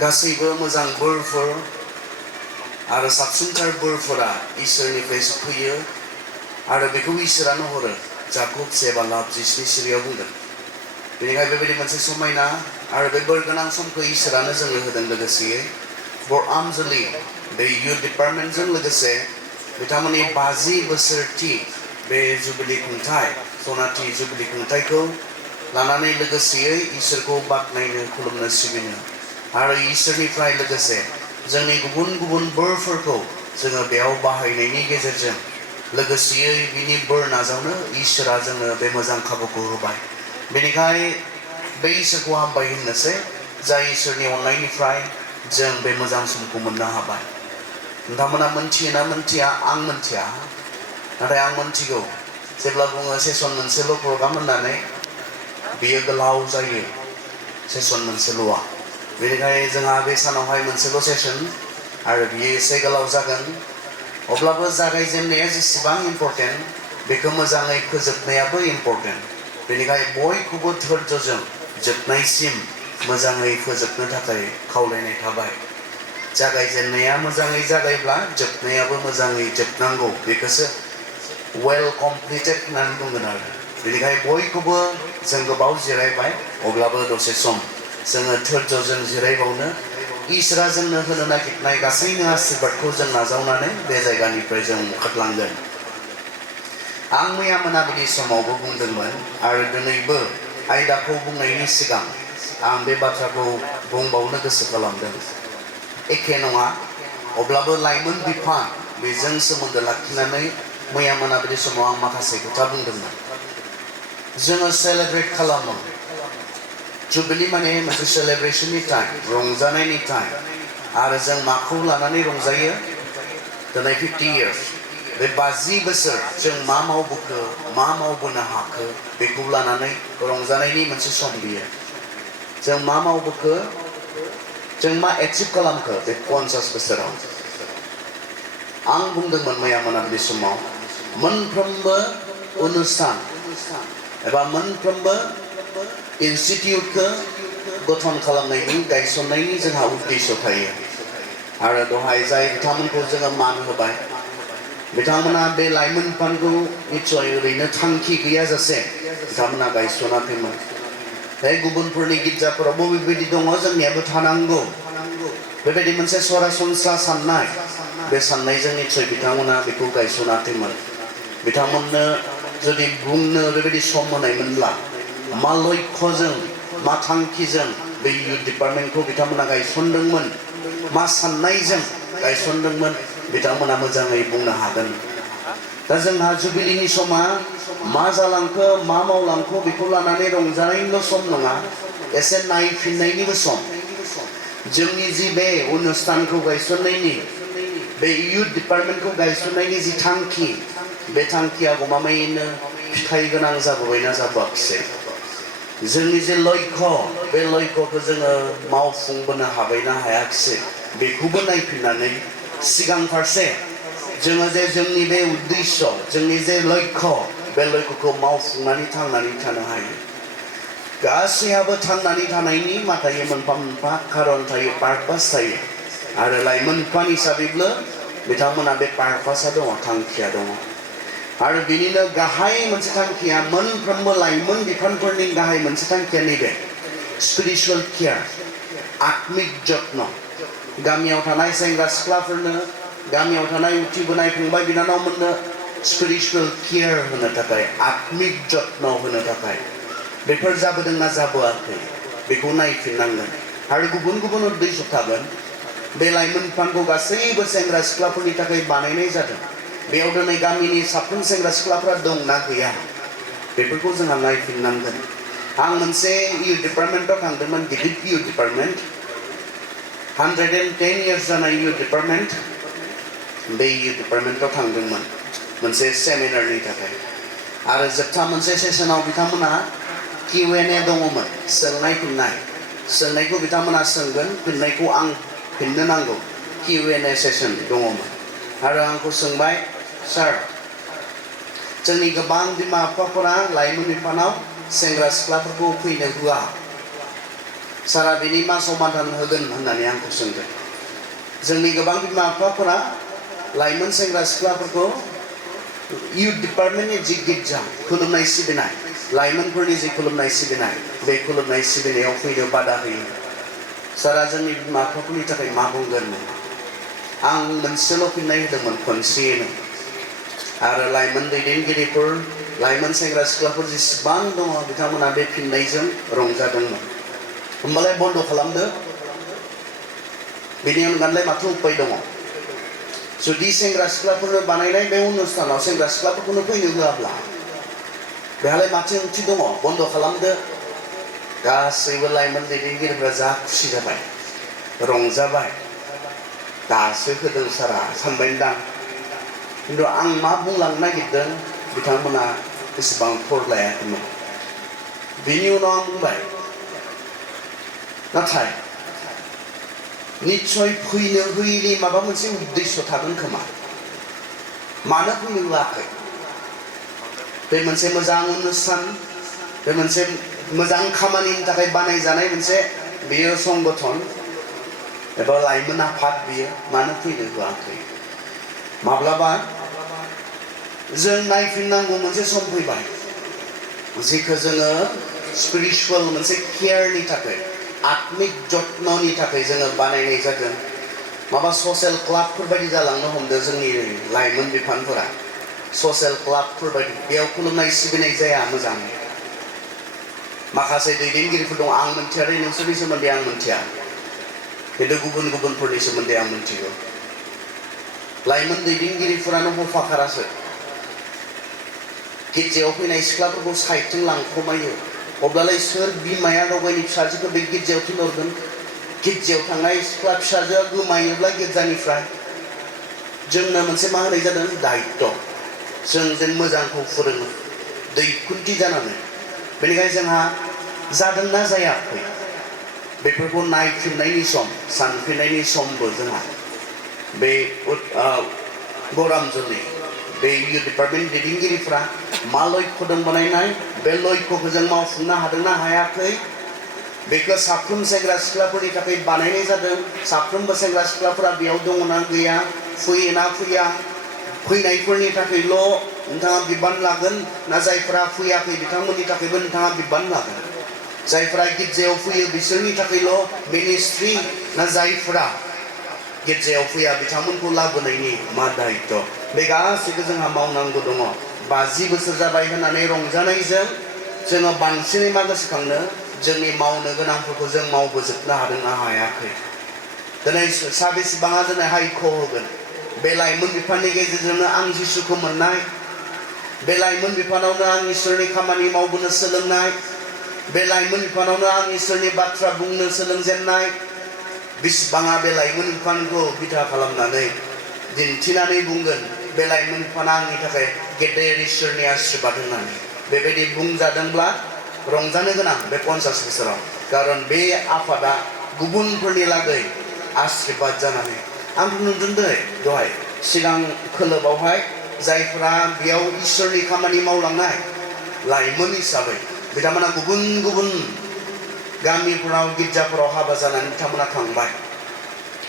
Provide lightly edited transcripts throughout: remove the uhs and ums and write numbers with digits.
गासैबो मोजां बोरफोर आरो साबसिनथार बोरफोरा इसोरनिफ्रायसो फैयो आरो बेखौ इसोरानो हरो जाकुब 7:6 बुंदों। बेनिखायनो बेबायदि मोनसे समायना आरो बे बोर गोनां समखौ इसोरानो जोंनो होदों। लोगोसेयै बर आनजलि बे इयुथ डिपार्टमेन्टजों लोगोसे बिथांमोननि 50 बोसोरथि बे जुबिलि खुंथाय सनाथि जुबिलि खुंथायखौ लानानै लोगोसेयै इसोरखौ बाख्नायनो खुलुमनो सिबिनो आरो इसोरनिफ्राय लोगोसे जोंनि गुबुन गुबुन बोरफोरखौ जोङो बेयाव बाहायनायनि गेजेरजों लोगोसेयै बिनि बोर नाजावनो इसोरा जोंनो बे मोजां खाबुखौ होबाय। बेनिखाय बे इसोरखौ हामबाय होननोसै जाय इसोरनि अननायनिफ्राय जों बे मोजां समखौ मोननो हाबाय। नोंथांमोना मोनथियोना मोनथिया? आं मोनथिया, नाथाय आं मोनथिगौ जेब्ला बुङो सेसन मोनसेल' प्रग्राम होननानै बेयो गोलाव जायो सेसन मोनसेल'आ। बेनिखायनो जोंहा बे सानावहाय मोनसेल' सेसन आरो बियो एसे गोलाव जागोन। अब्लाबो जागायजेननाया जेसेबां इम्पर्टेन्ट बेखौ मोजाङै फोजोबनायाबो इम्पर्टेन्ट। बेनिखायनो बयखौबो धैर्यजों जोबनायसिम मोजाङै फोजोबनो थाखाय खावलायनाय थाबाय। जागायजेननाया मोजाङै जागायब्ला जोबनायाबो मोजाङै जोबनांगौ, बेखौसो वेल कमप्लिटेड होननानै बुंगोन आरो। बेनिखायनो बयखौबो जों गोबाव जिरायबाय, अब्लाबो दसे सम जोङो धैर्यजों जिरायबावनो इसोरा जोंनो होनो नागिरनाय गासैनो आशीर्बादखौ जों नाजावनानै बे जायगानिफ्राय जों ओंखारलांगोन। आं मैया मोनाबिलि समावबो बुंदोंमोन आरो दिनैबो आयदाखौ बुंनायनि सिगां आं बे बाथ्राखौ बुंबावनो गोसो खालामदों। एखे नङा, अब्लाबो लाइमोन बिफान बेजों सोमोन्दो लाखिनानै मैया मोनाबिलि समाव आं माखासे खोथा बुंदोंमोन। जोङो सेलेब्रेट खालामो, जुबिलि माने मोनसे सेलेब्रेशननि टाइम, रंजानायनि टाइम। आरो जों माखौ लानानै रंजायो? दिनै 50 years, बे 50 बोसोर जों मा मावबोखो, मा मावबोनो हाखो बेखौ लानानै रंजानायनि मोनसे सम बियो। जों मा मावबोखो, जों मा एचिभ खालामखो बे 50 बोसोराव। आं बुंदोंमोन मैया मोनाबिलि समाव मोनफ्रोमबो अनुस्थान एबा मोनफ्रोमबो इनस्टिट्यूटखौ गठन खालामनायनि गायसननायनि जोंहा उद्देश्य थायो। आरो दहाय जाय बिथांमोनखौ जोङो मान होबाय, बिथांमोना बे लाइमोन बिफानखौ निस्सय ओरैनो थांखि गैयाजासे बिथांमोना गायसनाखैमोन। बे गुबुनफोरनि गिर्जाफोरावबो बेबायदि दङ, जोंनियाबो थानांगौ। बेबायदि मोनसे सरासनस्रा साननाय, बे साननायजों निस्सय बिथांमोना बेखौ गायसनाखैमोन। बिथांमोननो जुदि बुंनो बेबायदि सम होनायमोनब्ला मा लक्ष्यजों मा थांखिजों बे इयुथ डिपार्टमेन्टखौ बिथांमोना गायसनदोंमोन, मा साननायजों गायसनदोंमोन, बिथांमोना मोजाङै बुंनो हागोन। दा जोंहा जुबिलिनि समा मा जालांखो, मा मावलांखो बेखौ लानानै रंजानायनिल' सम नङा, एसे नायफिननायनिबो सम। जोंनि जि बे अनुस्थानखौ गायसननायनि, बे इयुथ डिपार्टमेन्टखौ गायसननायनि जि थांखि, बे थांखिया गमामायैनो फिथाइ गोनां जाबोबायना जाबोआखिसै? जोंनि जे लक्ष्य, बे लक्ष्यखौ जोङो मावफुंबोनो हाबायना हायाखिसै? बेखौबो नायफिननानै सिगां फारसे जोङो जे जोंनि बे उद्देश्य, जोंनि जे लक्ष्य, बे लक्ष्यखौ मावफुंनानै थांनानै थानो हायो। गासैहाबो थांनानै थानायनि माखासे मोनफा मोनफा खारन थायो, पारपास थायो। आरो लाइमोन बिफान हिसाबैबो बिथांमोना बे पारपासा दङ, थांखिया दङ। आरो बिनिनो गाहाय मोनसे थांखिया, मोनफ्रोमबो लाइमोन बिफानफोरनि गाहाय मोनसे थांखिया नैबे स्पिरिचुअल केयार, आत्मिक जत्न। गामियाव थानाय सेंग्रा सिख्लाफोरनो, गामियाव थानाय उथिबोनाय फंबाय बिनानावमोननो स्पिरिचुअल केयार होनो थाखाय, आत्मिक जत्न होनो थाखाय बेफोर जाबोदोंना जाबोआखै बेखौ नायफिननांगोन। आरो गुबुन गुबुन उद्देश्य थागोन। बे लाइमोन बिफानखौ गासैबो सेंग्रा सिख्लाफोरनि थाखाय बानायनाय जादों। बेयाव दिनै गामिनि साफ्रोम सेंग्रा सिख्लाफ्रा दंना गैया बेफोरखौ जोंहा नायफिननांगोन। आं मोनसे इयुथ डिपार्टमेन्टआव थांदोंमोन, गिदिर इयुथ डिपार्टमेन्ट, 110 years जानाय इयुथ डिपार्टमेन्ट। बे इयुथ डिपार्टमेन्टआव थांदोंमोन मोनसे सेमिनारनि थाखाय। आरो जोबथा मोनसे सेसनाव बिथांमोना Q&A दङमोन, सोंनाय फिननाय। सोंनायखौ बिथांमोना सोंगोन, फिननायखौ आं फिननो नांगौ। Q&A सेसन दङमोन। आरो आंखौ सोंबाय, सार, जोंनि गोबां बिमा बिफाफोरा लाइमोन बिफानाव सेंग्रा सिख्लाफोरखौ फैनो होआ। सारा बेनि मा समाधान होगोन होननानै आंखौ सोंदों। जोंनि गोबां बिमा बिफाफोरा लाइमोन सेंग्रा सिख्लाफोरखौ इउथ डिपार्टमेन्टनि जि गिर्जा खुलुमनाय सिबिनाय, लाइमोनफोरनि जि खुलुमनाय सिबिनाय, बे खुलुमनाय सिबिनायाव फैनो बादा होयो। सारा जोंनि बिमा बिफाफोरनि थाखाय मा बुंगोन? आं मोनसेल' फिननाय होदोंमोन खनसेयैनो। आरो लाइमोन दैदेनगिरिफोर, लाइमोन सेंग्रा सिख्लाफोर जेसेबां दङ बिथांमोना बे फिननायजों रंजादोंमोन। होमबालाय बन्द' खालामदो। बेनि अनगायै माथो उपाय दङ? जुदि सेंग्रा सिख्लाफोरनो बानायनाय बे अनुष्ठानाव सेंग्रा सिख्लाफोरखौनो फैनो होआब्ला बेहालाय माथो ओंथि दङ? बन्द' खालामदो। गासैबो लाइमोन दैदेनगिरिफ्रा जा खुसि जाबाय, रंजाबाय। दासो होदों सारा सानबायदां। खिन्थु आं मा बुंलांनो नागिरदों बिथांमोना एसेबां थर लायाखैमोन। बेनि उनाव आं बुंबाय, नाथाय निस्सय फैनो होयैनि माबा मोनसे उद्देश्य थागोन खोमा। मानो फैनो होआखै? बे मोनसे मोजां अनुष्ठान, बे मोनसे मोजां खामानिनि थाखाय बानायजानाय मोनसे बेयो संगठन एबा लाइमोन आफाद, बियो मानो फैनो होआखै? माब्लाबा जों नायफिननांगौ मोनसे सम फैबाय, जेखौ जोङो स्पिरिचुवेल मोनसे केयारनि थाखाय, आत्मिक जत्ननि थाखाय जोङो बानायनाय जादों। माबा ससियेल क्लाबफोर बायदि जालांनो हमदों जोंनि लाइमोन बिफानफोरा। ससियेल क्लाबफोर बायदि बेयाव खुलुमनाय सिबिनाय जाया मोजां। माखासे दैदेनगिरिफोर दं, आं मिथिया दे, नोंसोरनि सोमोन्दै आं मिथिया, खिन्थु गुबुनफोरनि सोमोन्दै आं मिथिगौ। लाइमोन दैदेनगिरिफोरानो हफाखारासो गिर्जायाव फैनाय सिख्लाफोरखौ साइडथिं लांखोमायो। अब्लालाय सोर बिमाया गावगायनि फिसाजोखौ बे गिर्जायाव थिनहरगोन? गिर्जायाव थांनाय सिख्ला फिसाजोआ गोमायोब्ला गिर्जानिफ्राय जोंनो मोनसे मा होनाय जादों? दायित्व। जों जेन मोजांखौ फोरोङो दैखुन्थि जानानै। बेनिखायनो जोंहा जादोंना जायाखै बेफोरखौ नायफिननायनि सम, सानफिननायनि समबो जोंहा बे गौरामजोंनि बे इउथ डिपार्टमेन्ट दैदेनगिरिफ्रा मा लक्ष्य दं बानायनाय, बे लक्ष्यखौ जों मावफुंनो हादोंना हायाखै बेखौ साफ्रोम सेंग्रा सिख्लाफोरनि थाखाय बानायनाय जादों। साफ्रोमबो सेंग्रा सिख्लाफोरा बेयाव दङना गैया, फैयोना फैया, फैनायफोरनि थाखायल' नोंथाङा बिबान लागोन ना जायफोरा फैयाखै बिथांमोननि थाखायबो नोंथाङा बिबान लागोन? जायफोरा गिर्जायाव फैयो बिसोरनि थाखायल' मिनिस्ट्रि ना जायफोरा गिर्जायाव फैया बिथांमोनखौ लाबोनायनि मा दायित्व? बे गासैखौ जोंहा मावनांगौ दङ। 50 बोसोर जाबाय होननानै रंजानायजों जोङो बांसिनै मा गोसोखांनो? जोंनि मावनो गोनांफोरखौ जों मावबोजोबनो हादोंना हायाखै? दिनै साबेसेबाङा दिनै हायख' होगोन? बे लाइमोन बिफाननि गेजेरजोंनो आं जिसुखौ मोननाय, बे लाइमोन बिफानावनो आं इसोरनि खामानि मावबोनो सोलोंनाय, बे लाइमोन बिफानावनो आं इसोरनि बाथ्रा बुंनो सोलोंजेननाय। बिसिबाङा बे लाइमोन बिफानखौ बिथा खालामनानै दिन्थिनानै बुंगोन बे लाइमोन बिफाना आंनि थाखाय गेदेर इसोरनि आशीर्बाद होननानै? बेबायदि बुंजादोंब्ला रंजानो गोनां बे 50 बोसोराव। खारन बे आफादा गुबुनफोरनि लागै आशीर्बाद जानानै। आं नुदों दहाय सिगां खोलोबावहाय जायफोरा बेयाव इसोरनि खामानि मावलांनाय लाइमोन हिसाबै बिथांमोना गुबुन गुबुन गामिफोराव गिर्जाफोराव हाबा जानानै बिथांमोना थांबाय।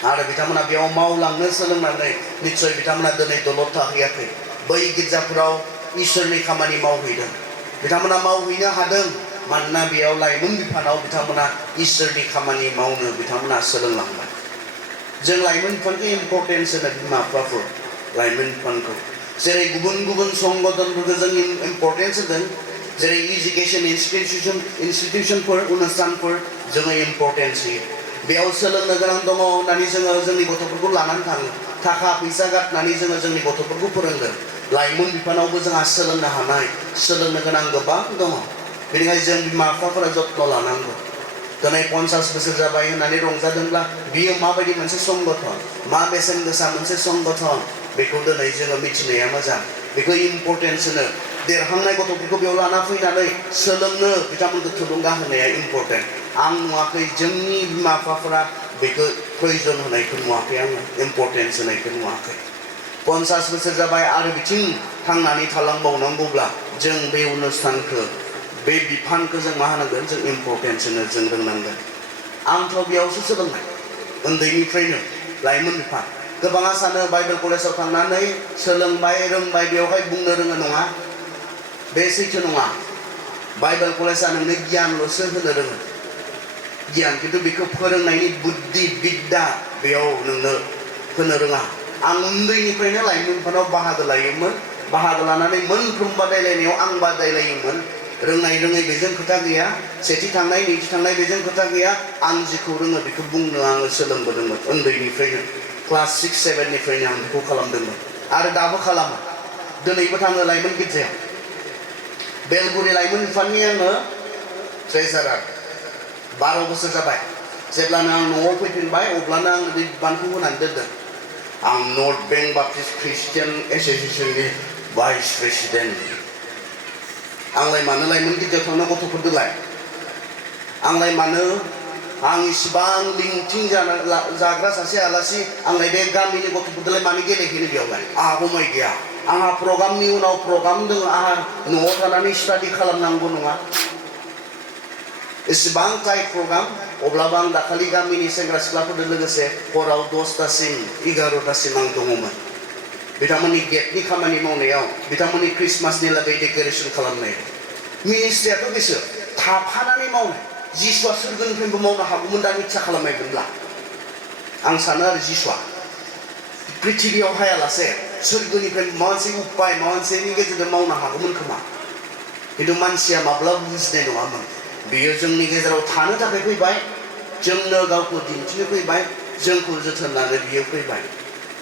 आरो बिथांमोना बेयाव मावलांनो सोलोंनानै निस्सय बिथांमोना दिनै दलद थाहैयाखै। बै गिर्जाफोराव इसोरनि खामानि मावहैदों। बिथांमोना मावहैनो हादों मानोना बेयाव लाइमोन बिफानाव बिथांमोना इसोरनि खामानि मावनो बिथांमोना सोलोंलांबाय। जों लाइमोन बिफानखौ इम्परटेन्स होनो बिमा बिफाफोर, लाइमोन बिफानखौ जेरै गुबुन गुबुन संगठनफोरखौ जों इम्परटेन्स होदों, जेरै इडुकेसन इनस्टिटिउसनफोर, अनुष्ठानफोर जोङो इम्परटेन्स होयो। बेयाव सोलोंनो गोनां दङ होननानै जोङो जोंनि गथ'फोरखौ लानानै थाङो। थाखा फैसा गारनानै जोङो जोंनि गथ'फोरखौ फोरोंगोन। लाइमोन बिफानावबो जोंहा सोलोंनो हानाय, सोलोंनो गोनां गोबां दङ। बेनिखायनो जों बिमा बिफाफोरा जत्न लानांगौ। दिनै 50 बोसोर जाबाय होननानै रंजादोंब्ला बियो माबायदि मोनसे संगठन, मा बेसेन गोसा मोनसे संगठन, बेखौ दिनै जोङो मिथिनाया मोजां। बेखौ इम्परटेन्स होनो, देरहांनाय गथ'फोरखौ बेयाव लाना फैनानै सोलोंनो बिथांमोनखौ थुलुंगा होनाया इम्परटेन्ट। आं नुवाखै जोंनि बिमा बिफाफोरा बेखौ प्रयजन होनायखौ नुवाखै, आङो इम्परटेन्स होनायखौ नुवाखै। 50 बोसोर जाबाय आरो बिथिं थांनानै थालांबावनांगौब्ला जों बे अनुष्ठानखौ, बे बिफानखौ जों मा होनांगोन? जों इम्परटेन्स होनो जों रोंनांगोन। आंथ' बेयावसो सोलोंनाय उन्दैनिफ्रायनो लाइमोन बिफान गोबाङा सानो बाइबेल कलेजाव थांनानै सोलोंबाय रोंबाय बेवहाय बुंनो रोङो नङा बे सैथो नङा बाइबेल कलेजा नोंनो गियानल'सो होनो रोङो गियान खिन्थु बेखौ फोरोंनायनि बुद्धि बिद्दा बेयाव नोंनो होनो रोङा आं उन्दैनिफ्रायनो लाइमोन बिफानाव बाहागो लायोमोन बाहागो लानानै मोनफ्रोम बादायलायनायाव आं बादायलायोमोन रोंनाय रोङै बेजों खोथा गैया सेथि थांनाय नैथि थांनाय बेजों खोथा गैया आं जिखौ रोङो बेखौ बुंनो आङो सोलोंबोदोंमोन उन्दैनिफ्रायनो क्लास 6, 7निफ्रायनो आं बेखौ खालामदोंमोन आरो दाबो खालामो दिनैबो थाङो लाइमोन गिर्जायाव बेलगुरि लाइमोन बिफाननि आङो ट्रेजारार 12 बोसोर जाबाय जेब्लानो आं न'आव फैफिनबाय अब्लानो आं बे बिबानखौ होनानै दोनदों आं नर्थ बेंक बाप्टिस्ट ख्रिस्टियान एस'सिएशननि भाइस प्रेसिडेन्ट आंलाय मानो लाइमोन गिर्जायाव थांनो गथ'फोरदोलाय आंलाय मानो आं इसिबां लिंथिं जाग्रा सासे आलासि आंलाय बे गामिनि गथ'फोरदोलाय मानो गेलेहैनो बेयावलाय आंहा हमाय गैया आंहा प्रग्रामनि उनाव प्रग्राम दङ आंहा न'आव थानानै स्टाडि खालामनांगौ नङा इसिबां टाइट प्रग्राम अब्लाबो आं दाखालि गामिनि सेंग्रा सिख्लाफोरजों लोगोसे हराव 10टासिम 11टासिम आं दङमोन बिथांमोननि गेटनि खामानि मावनायाव बिथांमोननि क्रिसमासनि लागै डेक'रेसन खालामनाय मिनिस्ट्रियाथ' बेसो थाफानानै मावनाय जिसुआ सोरगोनिफ्रायबो मावनो हागौमोन दानि इच्छा खालामनायमोनब्ला आं सानो आरो जिसुआ पृथिबियाव हायालासे सोरगोनिफ्राय माबा मोनसे उपाय माबा मोनसेनि गेजेरजों मावनो हागौमोन खोमा खिन्थु मानसिया माब्लाबा बुजिनाय नङामोन बियो जोंनि गेजेराव थानो थाखाय फैबाय जोंनो गावखौ दिन्थिनो फैबाय जोंखौ जोथोन लानो बियो फैबाय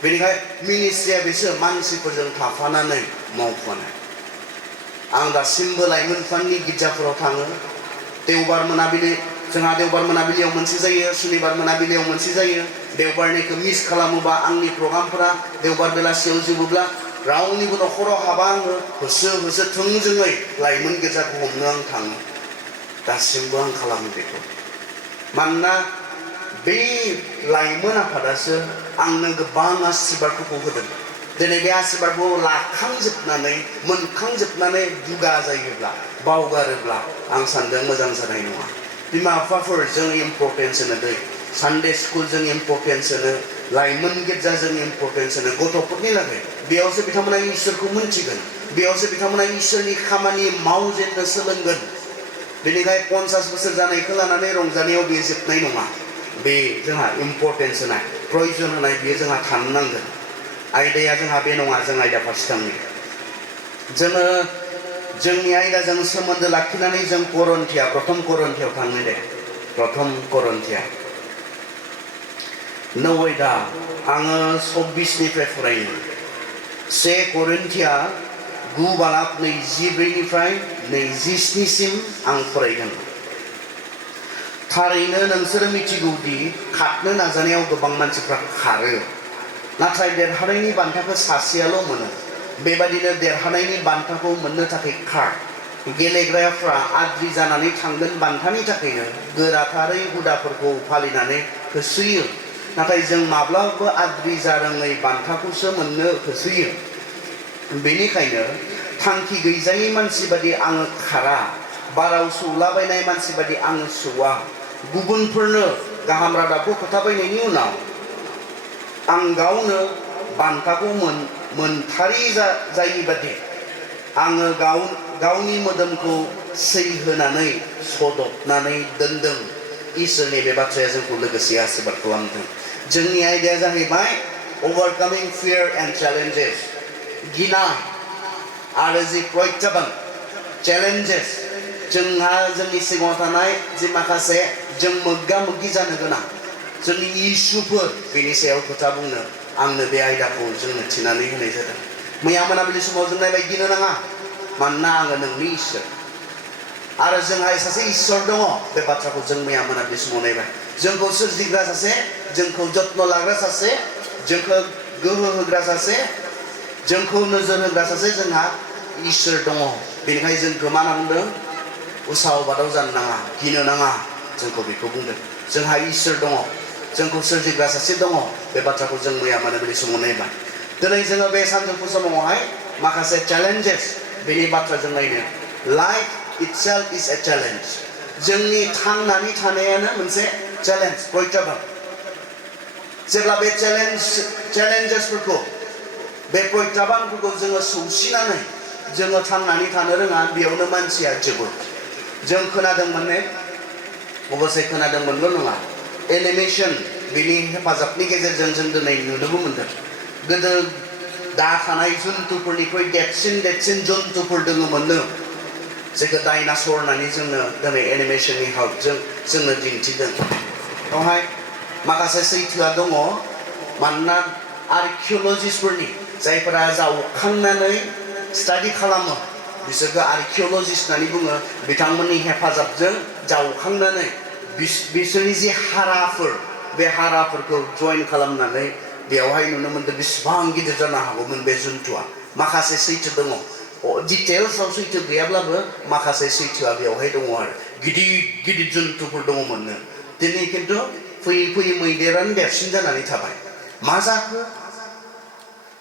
बेनिखायनो मिनिस्ट्रिया बेसो मानसिफोरजों थाफानानै मावफानाय आं दासिमबो लाइमोन बिफाननि गिर्जाफोराव थाङो देवबार मोनाबिलि जोंहा देवबार मोनाबिलियाव मोनसे जायो सुनिबार मोनाबिलियाव मोनसे जायो देवबारनिखौ मिस खालामोबा आंनि प्रग्रामफोरा देवबार बेलासियाव जोबोब्ला रावनिबो न'खराव हाबा आङो होसो होसो थोंजोङै लाइमोन गिर्जाखौ हमनो आं थाङो दासिमबो आं खालामो बेखौ मानोना बे लाइमोन आफादासो आंनो गोबां आशीर्बादफोरखौ होदों दिनै बे आशीर्बादखौ लाखांजोबनानै मोनखांजोबनानै दुगा जायोब्ला बावगारोब्ला आं सानदों मोजां जानाय नङा बिमा बिफाफोर जों इम्परटेन्स होनो दै सानडे स्कुल जों इम्परटेन्स होनो लाइमोन गिर्जा जों इम्परटेन्स होनो गथ'फोरनि लागै बेयावसो बिथांमोना इसोरखौ मोनथिगोन बेयावसो बिथांमोना इसोरनि खामानि मावजेननो सोलोंगोन बेनिखायनो 50 बोसोर जानायखौ लानानै रंजानायाव बे जोबनाय नङा बे जोंहा इम्परटेन्स होनाय प्रयजन होनाय बेयो जोंहा थानो नांगोन आयदाया जोंहा बे नङा जों आयदा फारसे थांनि जोङो जोंनि आयदाजों सोमोन्दो लाखिनानै जों प्रथम करन्थियाव थाङो दे प्रथम करन्थिया नौदा आङो 26निफ्राय फरायनो 1 करन्थिया 9:24निफ्राय 27सिम आं फरायगोन थारैनो नोंसोरो मिथिगौदि खारनो नाजानायाव गोबां मानसिफ्रा खारो नाथाय देरहानायनि बान्थाखौ सासेयाल' मोनो बेबादिनो देरहानायनि बान्थाखौ मोननो थाखाय खार गेलेग्राफ्रा आद्रि जानानै थांगोन बान्थानि थाखायनो गोराथारै हुदाफोरखौ फालिनानै होसोयो नाथाय जों माब्लाबाबो आद्रि जारोङै बान्थाखौसो मोननो होसोयो बेनिखायनो थांखि गैजायै मानसि बादि आङो खारा बाराव सौलाबायनाय मानसि बादि आङो सौवा गुबुनफोरनो गाहाम रादाबखौ खोथाबायनायनि उनाव आं गावनो बान्थाखौ मोनथारि जायै बादि आङो गावनि मोदोमखौ सैहोनानै सदबनानै दोनदों इसोरनि बे बाथ्राया जोंखौ लोगोसे आशीर्बाद खालामदों जोंनि आयदाया जाहैबाय ओभारकामिं फियार एन्ड चेलेन्जेस गिनाय आरो जि प्रत्याहबान चेलेन्जेस जोंहा जोंनि सिगाङाव थानाय जि माखासे जों मोगा मोगि जानो गोनां जोंनि इसुफोर बेनि सायाव खोथा बुंनो आंनो बे आयदाखौ जोंनो थिनानै होनाय जादों मैया मोनाबिलि समाव जों नायबाय गिनो नाङा मानोना आङो नोंनि इसोर आरो जोंहा सासे इसोर दङ बे बाथ्राखौ जों मैया मोनाबिलि समाव नायबाय जोंखौ सोरजिग्रा सासे जोंखौ जत्न लाग्रा सासे जोंखौ गोहो होग्रा सासे जोंखौ नोजोर होग्रा सासे जोंहा इसोर दङ बेनिखायनो जों गोमानांदों उसाव बादाव जानो नाङा गिनो नाङा जोंखौ बेखौ बुंदों जोंहा इसोर दङ जोंखौ सोरजिग्रा सासे दङ बे बाथ्राखौ जों मैया मोनाबिलि समाव नायबाय दिनै जोङो बे सानजौफु समावहाय माखासे चेलेन्जेस बेनि बाथ्रा जों नायनो life itself is a challenge जोंनि थांनानै थानायानो मोनसे challenge प्रत्याबान जेब्ला बे challengesफोरखौ बे प्रत्याबानफोरखौ जोङो सौसिनानै जोङो थांनानै थानो रोङा बेयावनो मानसिया जोबो जों खोनादोंमोन ने अबसे खोनादोंमोनल' नङा एनिमेशन बिनि हेफाजाबनि गेजेरजों जों दिनै नुनोबो मोनदों गोदो दा थानाय जुन्थुफोरनिख्रुइ देरसिन जुन्थुफोर दङमोननो जेखौ डाइनासर होननानै जोंनो दिनै एनिमेशननि हेल्पजों जोंनो दिन्थिदों बेवहाय माखासे सैथोआ दङ मानोना आर्किअलजिस्टफोरनि जायफोरा जावखांनानै स्टाडि खालामो बिसोरखौ आर्किअलजिस्ट होननानै बुङो बिथांमोननि हेफाजाबजों जावखांनानै बिसोरनि जे हाराफोर बे हाराफोरखौ जइन खालामनानै बेवहाय नुनो मोनदों बेसेबां गिदिर जानो हागौमोन बे जुन्थुआ माखासे सैथो दङ डिटेल्सआव सैथो गैयाब्लाबो माखासे सैथोआ बेवहाय दङ आरो गिदिर जुन्थुफोर दङमोननो दिनै खिन्थु फैयै मैदेरानो देरसिन जानानै थाबाय मा जाखो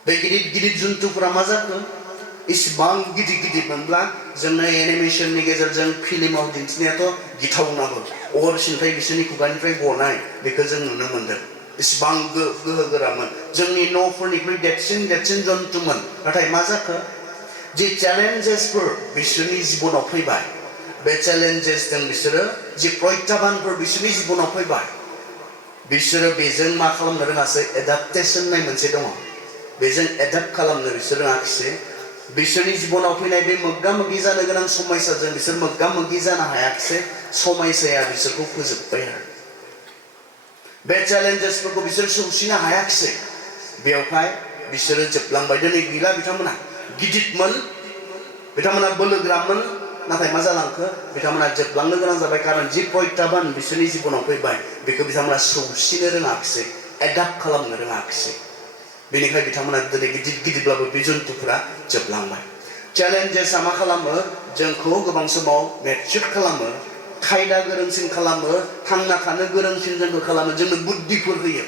बे गिदिर जुन्थुफोरा मा जाखो इसेबां गिदिर मोनब्ला जोंनो एनिमेशननि गेजेरजों फिल्माव दिन्थिनायाथ' गिथावनाबो अर सिन्थाय बिसोरनि खुगानिफ्राय गनाय बेखौ जों नुनो मोनदों इसेबां गोहोगोरामोन जोंनि न'फोरनिख्रुइ देरसिन जन्थुमोन नाथाय मा जाखो जे चेलेन्जेसफोर बिसोरनि जिबनाव फैबाय बे चेलेन्जेसजों बिसोरो जे प्रत्याबानफोर बिसोरनि जिबनाव फैबाय बिसोरो बेजों मा खालामनो रोङासै एडाप्टेशन होननाय मोनसे दङ बेजों एडाप्ट खालामनो बिसोर रोङाखिसै बिसोरनि जिबनाव फैनाय बे मोगा मोगि जानो गोनां समयसाजों बिसोर मोगा मोगि जानो हायाखिसै समयसाया बिसोरखौ फोजोबबाय आरो बे चेलेन्जेसफोरखौ बिसोर सौसिनो हायाखिसै बेवहाय बिसोरो जोबलांबाय दिनै गैला बिथांमोना गिदिरमोन बिथांमोना बोलोग्रामोन नाथाय मा जालांखो बिथांमोना जोबलांनो गोनां जाबाय कारन जि प्रत्याबान बिसोरनि जिबनाव फैबाय बेखौ बिथांमोना सौसिनो रोङाखिसै एडाप्ट खालामनो रोङाखिसै बेनिखाय बिथांमोना दिनै गिदिरब्लाबो बे जन्थुफोरा जोबलांबाय चेलेन्जेसआ मा खालामो जोंखौ गोबां समाव मेच्युर खालामो खायदा गोरोंसिन खालामो थांना थानो गोरोंसिन जोंखौ खालामो जोंनो बुद्धिफोर होयो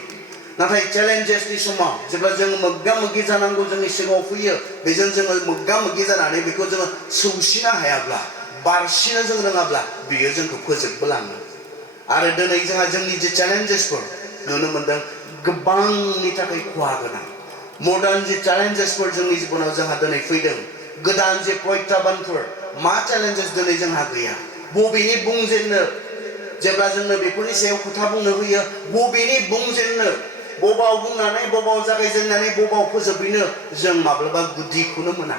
नाथाय चेलेन्जेसनि समाव जेब्ला जों मोगा मोगि जानांगौ जोंनि सिगाङाव फैयो बेजों जोङो मोगा मोगि जानानै बेखौ जोङो सौसिनो हायाब्ला बारसिनो जों रोङाब्ला बियो जोंखौ फोजोबबोलाङो आरो दिनै जोंहा जोंनि जे चेलेन्जेसफोर नुनो मोनदों गोबांनि थाखाय खहा गोनां मडार्न जे चेलेन्जेसफोर जोंनि जिबनाव जोंहा दिनै फैदों गोदान जे प्रत्याबानफोर मा चेलेन्जेस दिनै जोंहा गैया बबेनि बुंजेननो जेब्ला जोंनो बेफोरनि सायाव खोथा बुंनो होयो बबेनि बुंजेननो बबाव बुंनानै बबाव जागायजेननानै बबाव फोजोबहैनो जों माब्लाबा गुदिखौनो मोना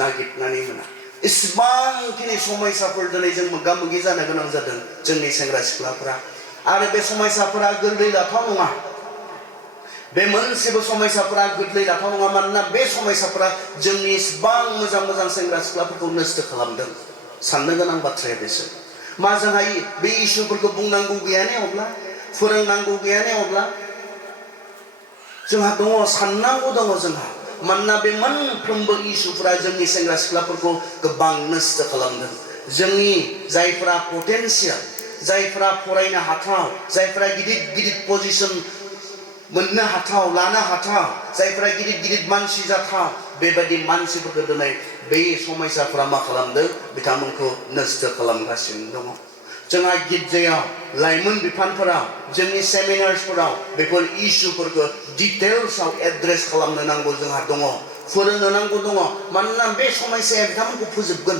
नागिरनानै मोना इसेबांखिनि समयसाफोर दिनै जों मोगा मोगि जानो गोनां जादों जोंनि सेंग्रा सिख्लाफोरा आरो बे समयसाफोरा गोरलै लाथाव नङा बे मोनसेबो समयसाफोरा गोरलै लाथाव नङा मानोना बे समयसाफोरा जोंनि इसेबां मोजां सेंग्रा सिख्लाफोरखौ नस्थ' खालामदों साननो गोनां बाथ्राया बेसोर मा जोंहा बे इसुफोरखौ बुंनांगौ गैया ने अब्ला फोरोंनांगौ गैया ने अब्ला जोंहा दङ साननांगौ दङ जोंहा मानोना बे मोनफ्रोमबो इसुफोरा जोंनि सेंग्रा सिख्लाफोरखौ गोबां नस्थ' खालामदों जोंनि जायफोरा पटेनशियल जायफोरा फरायनो हाथाव जायफोरा गिदिर पजिशन मोननो हाथाव लानो हाथाव जायफोरा गिदिर मानसि जाथाव बेबायदि मानसिफोरखौ दिनै बे समयसाफोरा मा खालामदों बिथांमोनखौ नस्थ' खालामगासिनो दङ जोंहा गिर्जायाव लाइमोन बिफानफोराव जोंनि सेमिनार्सफोराव बेफोर इसुफोरखौ डिटेल्सआव एड्रेस खालामनो नांगौ जोंहा दङ फोरोंनो नांगौ दङ मानोना बे समयसाया बिथांमोनखौ फोजोबगोन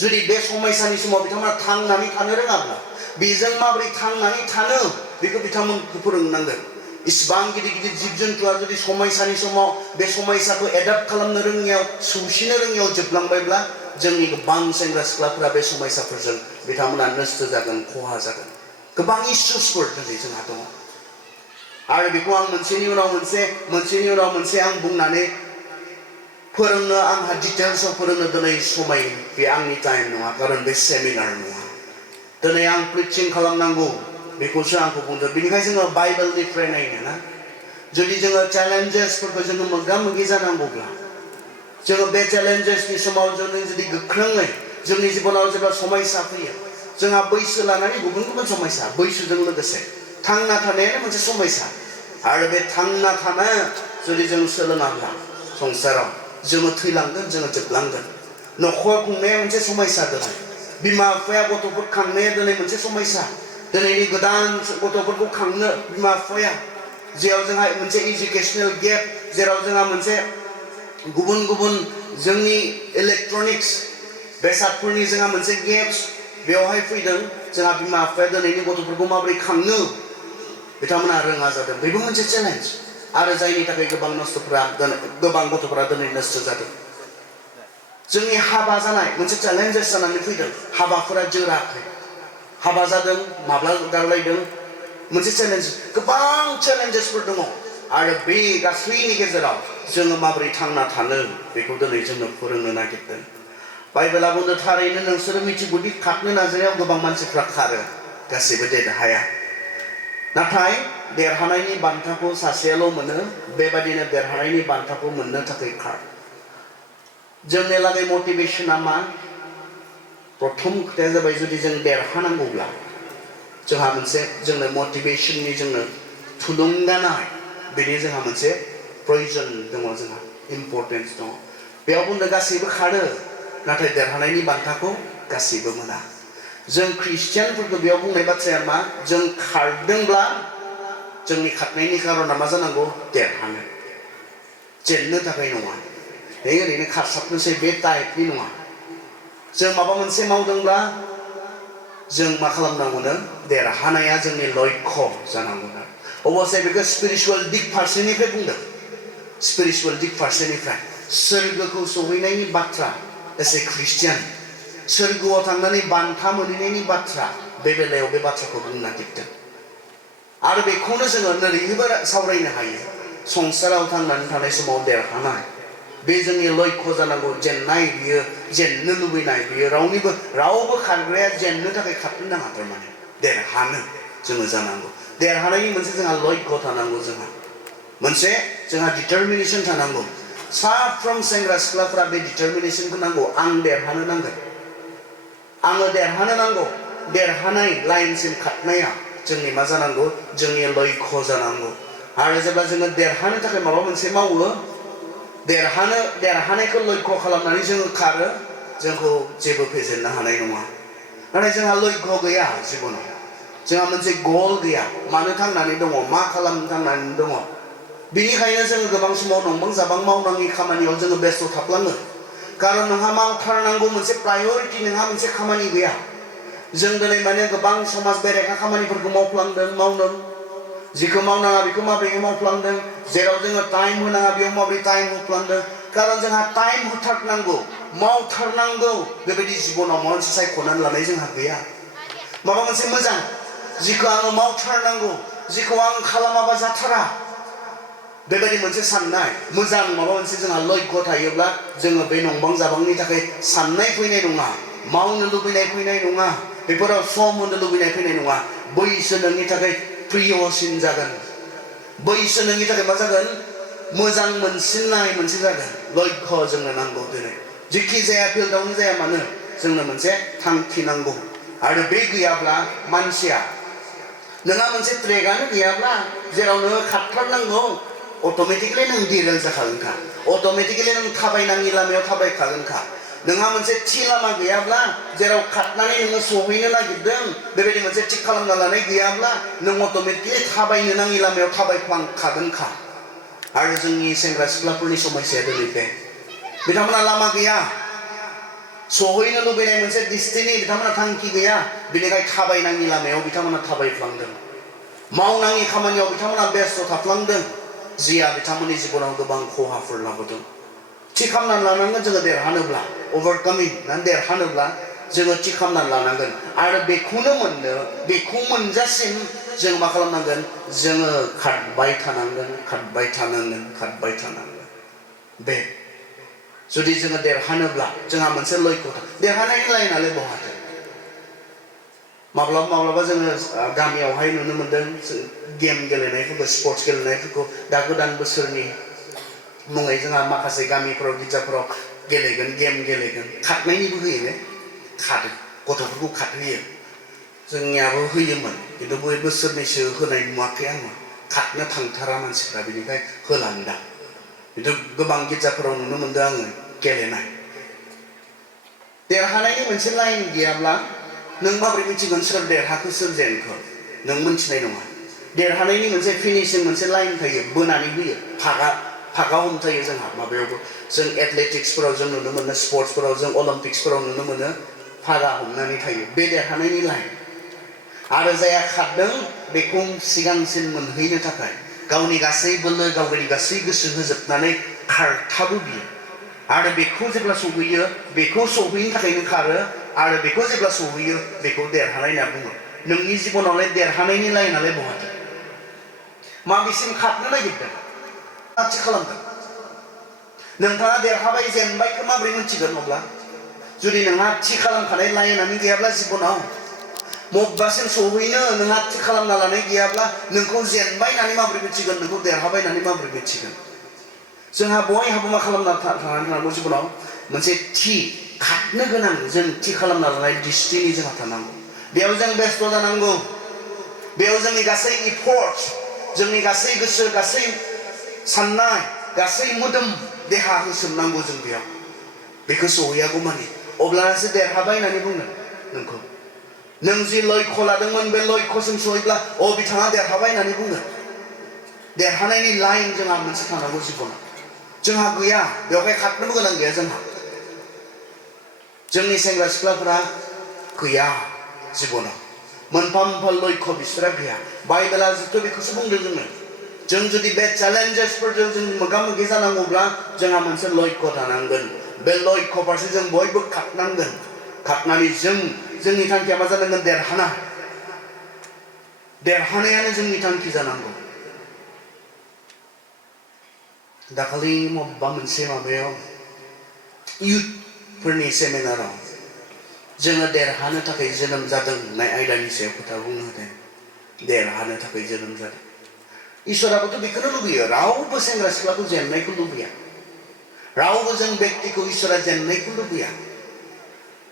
जुदि बे समयसानि समाव बिथांमोना थांनानै थानो रोङाब्ला बेजों माबोरै थांनानै थानो बेखौ बिथांमोनखौ फोरोंनांगोन इसेबां गिदिर जिब जुन्थुआ जुदि समयसानि समाव बे समयसाखौ एडाप्ट खालामनो रोङियाव सौसिनो रोङियाव जोबलांबायब्ला जोंनि गोबां सेंग्रा सिख्लाफोरा बे समयसाफोरजों बिथांमोना नस्थ' जागोन खहा जागोन गोबां इसुसफोर दिनै जोंहा दङ आरो बेखौ आं मोनसेनि उनाव मोनसे आं बुंनानै फोरोंनो आंहा डिटेल्सआव फोरोंनो दिनै समाय बे आंनि टाइम नङा कारन बे सेमिनार नङा दिनै आं प्रिचिं खालामनांगौ बेखौसो आंखौ बुंदों बेनिखायनो जोङो बाइबेलनिफ्राय नायनो ना जुदि जोङो चेलेन्जेसफोरखौ जोङो मोगा मोगि जानांगौब्ला जोङो बे चेलेन्जेसनि समाव जोङो जुदि गोख्रोङै जोंनि जिबनाव जेब्ला समयसा फैयो जोंहा बैसो लानानै गुबुन समयसा बैसोजों लोगोसे थांना थानायानो मोनसे समयसा आरो बे थांना थानाया जुदि जों सोलोङाब्ला संसाराव जोङो थैलांगोन जोङो जोबलांगोन न'खर खुंनाया मोनसे समयसा दिनै बिमा बिफाया गथ'फोर खांनाया दिनै मोनसे समयसा दिनैनि गोदान गथ'फोरखौ खांनो बिमा बिफाया जेराव जोंहा मोनसे एजुकेशनेल गेप जेराव जोंहा मोनसे गुबुन गुबुन जोंनि इलेक्ट्रनिक्स बेसादफोरनि जोंहा मोनसे गेप्स बेवहाय फैदों जोंहा बिमा बिफाया दिनैनि गथ'फोरखौ माबोरै खांनो बिथांमोना रोङा जादों बेबो मोनसे चेलेन्ज आरो जायनि थाखाय गोबां गथ'फोरा दिनै नस्थ' जादों जोंनि हाबा जानाय मोनसे चेलेन्जेस जानानै फैदों हाबाफोरा जोराखै हाबा जादों माब्ला गारलायदों मोनसे चेलेन्ज गोबां चेलेन्जेसफोर दङ आरो बे गासैनि गेजेराव जोङो माबोरै थांना थानो बेखौ दिनै जोंनो फोरोंनो नागिरदों बाइबेला बुंदों थारैनो नोंसोरो मिथिगौदि खारनो नाजानायाव गोबां मानसिफ्रा खारो गासैबो देरहाया नाथाय देरहानायनि बान्थाखौ सासेयाल' मोनो बेबादिनो देरहानायनि बान्थाखौ मोननो थाखाय खार जोंनि लागै मटिभेशना मा प्रथम खोथाया जाबाय जुदि जों देरहानांगौब्ला जोंहा मोनसे जोंनो मटिभेशननि जोंनो थुलुंगानाय बेनि जोंहा मोनसे प्रयोजन दङ जोंहा इम्परटेन्स दङ बेयाव बुंदों गासैबो खारो नाथाय देरहानायनि बान्थाखौ गासैबो मोना जों ख्रिस्टियानफोरखौ बेयाव बुंनाय बाथ्राया मा जों खारदोंब्ला जोंनि खारनायनि कारना मा जानांगौ देरहानो जेननो थाखाय नङा ओरैनो खारसाबनोसै बे टाइपनि नङा जों माबा मोनसे मावदोंब्ला जों मा खालामनांगौनो देरहानाया जोंनि लक्ष्य जानांगौ अबसे बेखौ स्पिरिचुवेल दिग फारसेनिफ्राय बुंदों स्पिरिचुवेल दिग फारसेनिफ्राय सोरगोखौ सहैनायनि बाथ्रा एसे ख्रिस्टियान सोरगोआव थांनानै बान्था मोनहैनायनि बाथ्रा बे बेलायाव बे बाथ्राखौ बुंनो नागिरदों आरो बेखौनो जोङो ओरैनोबो सावरायनो हायो संसाराव थांनानै थानाय समाव देरहानाय बे जोंनि लक्ष्य जानांगौ जेननाय बियो जेननो लुबैनाय बियो रावबो खारग्राया जेननो थाखाय खारनो नाङा थारमाने देरहानो जोङो जानांगौ देरहानायनि मोनसे जोंहा लक्ष्य थानांगौ जोंहा मोनसे जोंहा डिटारमिनेशन थानांगौ साफ्रोम सेंग्रा सिख्लाफोरा बे डिटारमिनेशनखौ नांगौ आं देरहानो नांगोन आङो देरहानो नांगौ देरहानाय लाइनसिम खारनाया जोंनि मा जानांगौ जोंनि लक्ष्य जानांगौ आरो जेब्ला जोङो देरहानो थाखाय माबा मोनसे मावो देरहानायखौ लक्ष्य खालामनानै जोङो खारो जोंखौ जेबो फेजेननो हानाय नङा नाथाय जोंहा लक्ष्य गैया जिबनाव जोंहा मोनसे गल गैया मानो थांनानै दङ मा खालामनो थांनानै दङ बेनिखायनो जोङो गोबां समाव नंबां जाबां मावनाङि खामानियाव जोङो बेस्थ' थाफ्लाङो खारन नोंहा मावथारनांगौ मोनसे प्रायरिटि नोंहा मोनसे खामानि गैया जों दिनै माने गोबां समाज बेरेखा खामानिफोरखौ मावदों जिखौ मावनाङा बेखौ माबोरै मावफ्लांदों जेराव जोङो टाइम होनाङा बेयाव माबोरै टाइम होफ्लांदों खारन जोंहा टाइम होथारनांगौ मावथारनांगौ बेबायदि जिबनाव माबा मोनसे सायख'नानै लानाय जोंहा गैया माबा मोनसे मोजां जिखौ आङो मावथारनांगौ जिखौ आं खालामाबा जाथारा बेबायदि मोनसे साननाय मोजां माबा मोनसे जोंहा लक्ष्य थायोब्ला जोङो बे नंबां जाबांनि थाखाय साननाय फैनाय नङा मावनो लुबैनाय फैनाय नङा बेफोराव सम होनो लुबैनाय फैनाय नङा बैसो नोंनि थाखाय प्रियसिन जागोन बैसो नोंनि थाखाय मा जागोन मोजां मोनसिननाय मोनसे जागोन लक्ष्य जोंनो नांगौ दिनै जेखि जाया फिल्डआवनो जाया मानो जोंनो मोनसे थांखि नांगौ आरो बे गैयाब्ला मानसिया नोंहा मोनसे ट्रेकआनो गैयाब्ला जेराव नोङो खारथारनांगौ अट'मेटिकेलि नों डिरेल जाखागोनखा अट'मेटिकेलि नों थाबायनाङि लामायाव थाबायखागोनखा नोंहा मोनसे थि लामा गैयाब्ला जेराव खारनानै नोङो सहैनो नागिरदों बेबायदि मोनसे थिग खालामना लानाय गैयाब्ला नों अट'मेटिकेलि थाबायनो नाङि लामायाव थाबायफ्लांखागोनखा आरो जोंनि सेंग्रा सिख्लाफोरनि समस्याया दिनै बे बिथांमोना लामा गैया सहैनो लुबैनाय मोनसे डिस्टिनि बिथांमोना थांखि गैया बेनिखायनो थाबायनाङि लामायाव बिथांमोना थाबायफ्लांदों मावनाङि खामानियाव बिथांमोना बेस्थ' थाफ्लांदों जिया बिथांमोननि जिबनाव गोबां खहाफोर लाबोदों थि खालामनानै लानांगोन जोङो देरहानोब्ला अभारकामिं देरहानोब्ला जोङो थि खालामनानै लानांगोन आरो बेखौ मोनजासिम जों मा खालामनांगोन जोङो खारबाय थानांगोन बे जुदि जोङो देरहानोब्ला जोंहा मोनसे लक्ष्य देरहानायनि लाइनालाय बहाथो माब्लाबा जोङो गामियावहाय नुनो मोन्दों गेम गेलेनायफोरखौ स्पर्ट्स गेलेनायफोरखौ दा गोदान बोसोरनि मुङै जोंहा माखासे गामिफोराव गिर्जाफोराव गेम गेलेगोन खारनायनिबो होयो ने खारो गथ'फोरखौ खारहोयो जोंनियाबो होयोमोन खिन्थु बै बोसोरनैसो होनाय नुवाखै आङो खारनो थांथारा मानसिफ्रा बेनिखाय होलांदा खिन्थु गोबां गिर्जाफोराव नुनो मोन्दों आङो गेलेनाय देरहानायनि मोनसे लाइन गैयाब्ला नों माबोरै मिथिगोन सोर देरहाखो सोर जेनखो नों मिथिनाय नङा देरहानायनि मोनसे फिनिशिं मोनसे लाइन थायो बोनानै होयो फागा हमथायो जोंहा माबायावबो जों एथलेटिक्सफोराव जों नुनो मोनो स्पर्ट्सफोराव जों अलिम्पिक्सफोराव नुनो मोनो फागा हमनानै थायो बे देरहानायनि लाइन आरो जाया खारदों बेखौ सिगांसिन मोनहैनो थाखाय गावनि गासै बोलो गावनि गासै गोसो होजोबनानै खारथाबो बियो आरो बेखौ जेब्ला सौहैयो बेखौ सौहैनो थाखायनो खारो आरो बेखौ जेब्ला सौहैयो बेखौ देरहानाय होनना बुङो नोंनि जिबनावलाय देरहानायनि लाइनालाय बहाथो माबेसिम खारनो नागिरदों थि खालामदों नोंथाङा देरहाबाय जेनबायखौ माबोरै मिथिगोन अब्ला जुदि नोंहा थि खालामखानाय लाइनानो गैयाब्ला जिबनाव मबबासिम सौहैनो नोंहा थि खालामना लानाय गैयाब्ला नोंखौ जेनबाय होननानै माबोरै मिथिगोन नोंखौ देरहाबाय होननानै माबोरै मिथिगोन जोंहा बयहाबो मा खालामना थानांगौ जिबनाव मोनसे थि खारनो गोनां जों थि खालामना लानाय डिस्टिनि जोंहा थानांगौ बेयाव जों बेस्थ जानांगौ बेयाव जोंनि गासै इफर्ट जोंनि गासै गोसो गासै साननाय गासै मोदोम देहा होसोमनांगौ जों बेयाव बेखौ सौहैयागौ मानि अब्लासो देरहाबाय होननानै बुंगोन नोंखौ नों जि लक्ष्य लादोंमोन बे लक्ष्यसिम सहैब्ला बिथाङा देरहाबाय होननानै बुंगोन देरहानायनि लाइन जोंहा मोनसे थानांगौ जिबनाव जोंहा गैया बेवहाय खारनोबो गोनां गैया जोंनि सेंग्रा सिख्लाफोरा गैया जिबनाव मोनफा मोनफा लक्ष्य बिसोरा गैया बाइबेला जिथु बेखौसो बुंदों जों जुदि बे चेलेन्जेसफोरजों जों मोगा मोगि जानांगौब्ला जोंहा मोनसे लक्ष्य थानांगोन बे लक्ष्य फारसे जों बयबो खारनांगोन खारनानै जोंनि थांखिया मा जानांगोन देरहानायानो जोंनि थांखि जानांगौ दाखालि मबेबा मोनसे माबायाव इयुथफोरनि सेमिनाराव जोङो देरहानो थाखाय जोनोम जादों होननाय आयदानि सायाव खोथा बुंनो होदों देरहानो थाखाय जोनोम जादों इसोराबोथ' बेखौनो लुबैयो रावबो सेंग्रा सिख्लाखौ जेननायखौ लुबैया रावबो जों व्यक्तिखौ इसोरा जेननायखौ लुबैया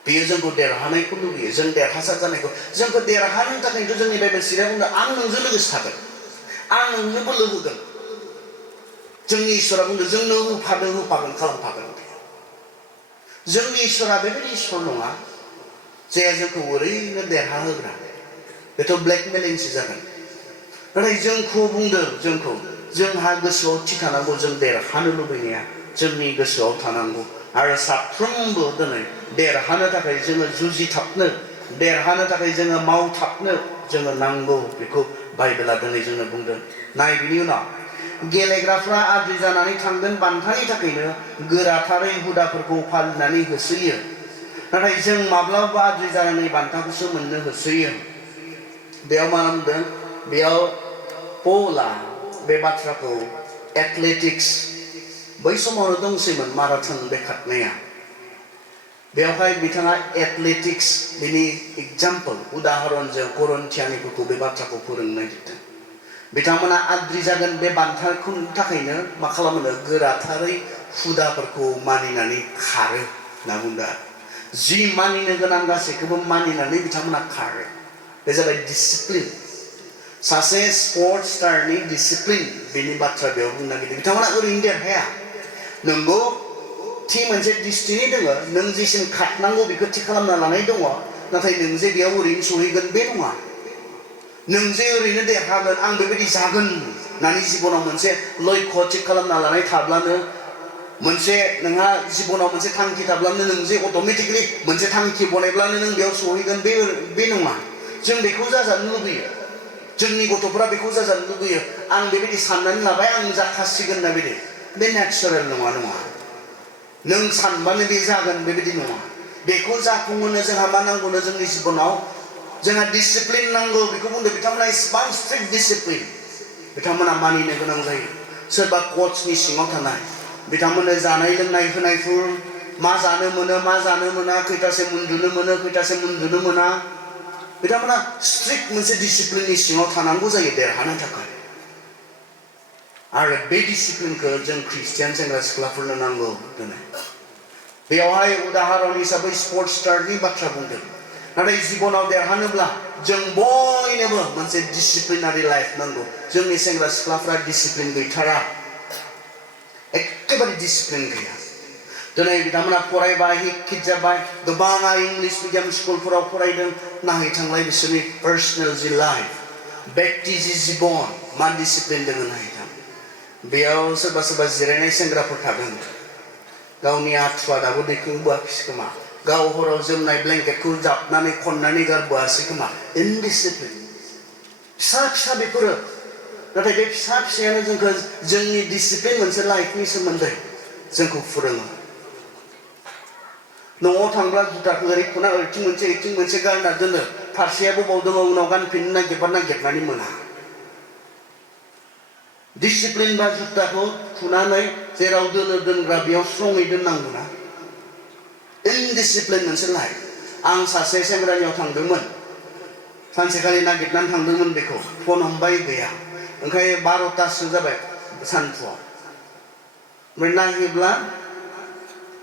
बेयो जोंखौ देरहानायखौ लुबैयो जों देरहासार जानायखौ जोंखौ देरहानो थाखायथ' जोंनि बाइबेल सिरिया बुंदों आं नोंजों लोगोसे थागोन आं नोंनो बोलो होगोन जोंनि इसोरा बुंदों जोंनो होफागोन खालामफागोन जोंनि इसोरा बेबायदि इसोर नङा जाया जोंखौ ओरैनो देरहाहोग्रा बेथ' ब्लेकमेलिंसो जागोन नाथाय जोंखौ बुंदों जोंहा गोसोआव थि थानांगौ जों देरहानो लुबैनाया जोंनि गोसोआव थानांगौ आरो साफ्रोमबो दिनै देरहानो थाखाय जोङो जुजिथाबनो देरहानो थाखाय जोङो मावथाबनो जोङो नांगौ बेखौ बाइबेला दिनै जोंनो बुंदों नाय बिनि उनाव गेलेग्राफ्रा आद्रि जानानै थांगोन बान्थानि थाखायनो गोराथारै हुदाफोरखौ फालिनानै होसोयो नाथाय जों माब्लाबा आद्रि जानानै बान्थाखौसो मोननो होसोयो बेयाव मा होनदों बेयाव पौला बे बाथ्राखौ एथलेटिक्स बै समावनो दंसैमोन माराथन बे खारनाया बेवहाय बिथाङा एथलेटिक्स बिनि एग्जाम्पल उदाहरनजों करन्थियानिफोरखौ बे बाथ्राखौ फोरोंनो नागिरदों बिथांमोना आद्रि जागोन बे बान्थाखौ थाखायनो मा खालामो गोराथारै हुदाफोरखौ मानिनानै खारो होनना बुंदों जि मानिनो गोनां गासैखौबो मानिनानै बिथांमोना खारो बे जाबाय डिसिप्लिन सासे स्पर्ट्स स्टारनि डिसिप्लिन बेनि बाथ्रा बेयाव बुंनो नागिरदों बिथांमोना ओरैनो देरहाया नोंगौ थि मोनसे डिस्टिनि दङ नों जेसिम खारनांगौ बेखौ थि खालामना लानाय दङ नाथाय नों जे बेयाव ओरैनो सहैगोन बे नङा नों जे ओरैनो देरहागोन आं बेबायदि जागोन होननानै जिबनाव मोनसे लक्ष्य थि खालामना लानाय थाब्लानो मोनसे नोंहा जिबनाव मोनसे थांखि थाब्लानो नों जे अट'मेटिकलि मोनसे थांखि बनायब्लानो नों बेयाव सहैगोन बे नङा जों बेखौ जाजानो लुबैयो जोंनि गथ'फोरा बेखौ जाजानो लुबैयो आं बेबायदि साननानै लाबाय आं जाखासिगोन ना बिदि बे नेचारेल नङा नों सानबानो बे जागोन बेबायदि नङा बेखौ जाफुंहोनो जोंहा मा नांगौनो जोंनि जिबनाव जोंहा डिसिप्लिन नांगौ बेखौ बुंदों बिथांमोना इसेबां स्ट्रिक्ट डिसिप्लिन बिथांमोना मानिनो गोनां जायो सोरबा कचनि सिङाव थानाय बिथांमोननो जानाय लोंनाय होनायफोर मा जानो मोनो मा जानो मोना खैथासिम उन्दुनो मोना बिथांमोना स्ट्रिक्ट मोनसे डिसिप्लिननि सिङाव थानांगौ जायो देरहानो थाखाय आरो बे डिसिप्लिनखौ जों ख्रिस्टियान सेंग्रा सिख्लाफोरनो नांगौ दिनै बेयावहाय उदाहरन हिसाबै स्पर्ट्स स्टारनि बाथ्रा बुंदों नाथाय जिबनाव देरहानोब्ला जों बयनोबो मोनसे डिसिप्लिनारि लाइफ नांगौ जोंनि सेंग्रा सिख्लाफ्रा डिसिप्लिन गैथारा एखेबारे डिसिप्लिन गैया दिनै बिथांमोना फरायबाय हिक्कित जाबाय गोबाङा इंलिश मिडियाम स्कुलफोराव फरायदों नाथाय थांलाय बिसोरनि पार्सनेल जि लाइफ व्यक्ति जि जिबन मा डिसिप्लिन दङ नायथां बेयाव सोरबा सोरबा जिरायनाय सेंग्राफोर थागोन गावनि आथुआ दाबो दैखांबोआखैसै खोमा गाव हराव जोमनाय ब्लेंकेटखौ जाबनानै खननानै गारबोआसै खोमा इनडिसिप्लिन फिसा फिसा बेफोरो नाथाय बे फिसा फिसायानो जोंखौ जोंनि डिसिप्लिन मोनसे लाइफनि सोमोन्दै जोंखौ फोरोङो न'आव थांब्ला जुथाखौ ओरै खना ओरैथिं मोनसे गारना दोनो फारसेया बबाव दङ उनाव गानफिननो नागिरबा नागिरनानै मोना डिसिप्लिन बा जुथाखौ थुनानै जेराव दोनग्रा बेयाव स्ट्रङै दोननांगौना इनडिसिप्लिन मोनसे लाइफ आं सासे सेंग्रानियाव थांदोंमोन सानसेखालि नागिरनानै थांदोंमोन बेखौ फन हमबाय गैया ओंखाय 12तासो जाबाय सानफुआव ओमफ्राय नायोब्ला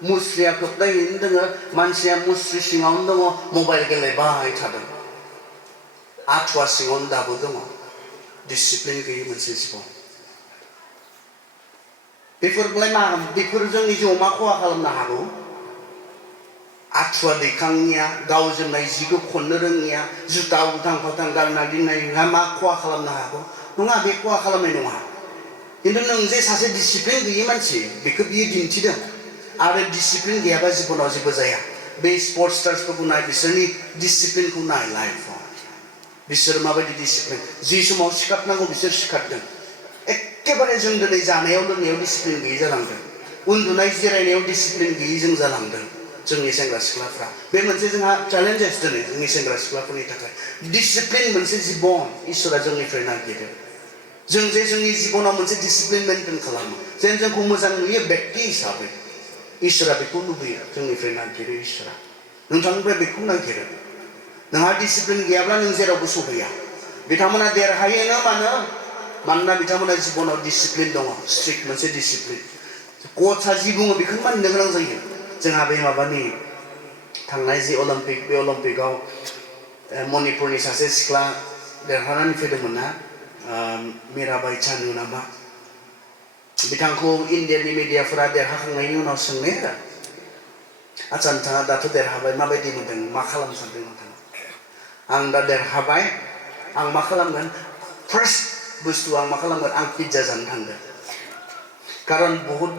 मुस्रिया खोबनायैनो दङ मानसिया मुस्रि सिङावनो दङ मबाइल गेलेबाय थादों आथुआ सिङावनो दाबो दङ डिसिप्लिन गैयै मोनसे जिबन बेफोरलाय मा बेफोर जोंनि जिउआव मा खहा खालामनो हागौ आथुआ दैखाङिया गाव जोमनाय जिखौ खननो रोङिया जुथा उल्थां फाल्थां गानना दोननाया मा खहा खालामनो हागौ नङा बे खहा खालामनाय नङा खिन्थु नों जे सासे डिसिप्लिन गैयै मानसि बेखौ बियो दिन्थिदों आरो डिसिप्लिन गैयाबा जिबनाव जेबो जाया बे स्पर्ट्स स्टार्सफोरखौ नाय बिसोरनि डिसिप्लिनखौ नाय लाइफआव बिसोर माबायदि डिसिप्लिन जि समाव सिखारनांगौ बिसोर सिखारदों एखेबारे जों दिनै जानायाव लोंनायाव डिसिप्लिन गैयै जालांदों उन्दुनाय जिरायनायाव डिसिप्लिन गैयै जों जालांदों जोंनि सेंग्रा सिख्लाफ्रा बे मोनसे जोंहा चेलेन्जेस दिनै जोंनि सेंग्रा सिख्लाफोरनि थाखाय डिसिप्लिन मोनसे जिबन इसोरा जोंनिफ्राय नागिरो जों जे जोंनि जिबनाव मोनसे डिसिप्लिन मेनटेन खालामो जेन जोंखौ मोजां नुयो व्यक्ति हिसाबै इसोरा बेखौ लुबैयो जोंनिफ्राय नागिरो इसोरा नोंथांनिफ्राय बेखौ नागिरो नोंहा डिसिप्लिन गैयाब्ला नों जेरावबो सहैया बिथांमोना देरहायोनो मानोना बिथांमोना जिबनाव डिसिप्लिन दङ स्ट्रिक्ट मोनसे डिसिप्लिन कचआ जि बुङो बेखौनो मानिनो गोनां जायो जोंहा बे माबानि थांनाय जि अलिम्पिक बे अलिम्पिकआव मणिपुरनि सासे सिख्ला देरहानानै फैदोंमोन ना मीराबाई चानु नामा बिथांखौ इन्डियानि मिडियाफोरा देरहाखांनायनि उनाव सोंनाय आरो आच्छा नोंथाङा दाथ' देरहाबाय माबायदि मोनदों मा खालामनो सानदों नोंथाङा आं दा देरहाबाय आं मा खालामगोन फार्स्ट बुस्थु आं मा खालामगोन आं पिज्जा जानो थांगोन खारन बहुत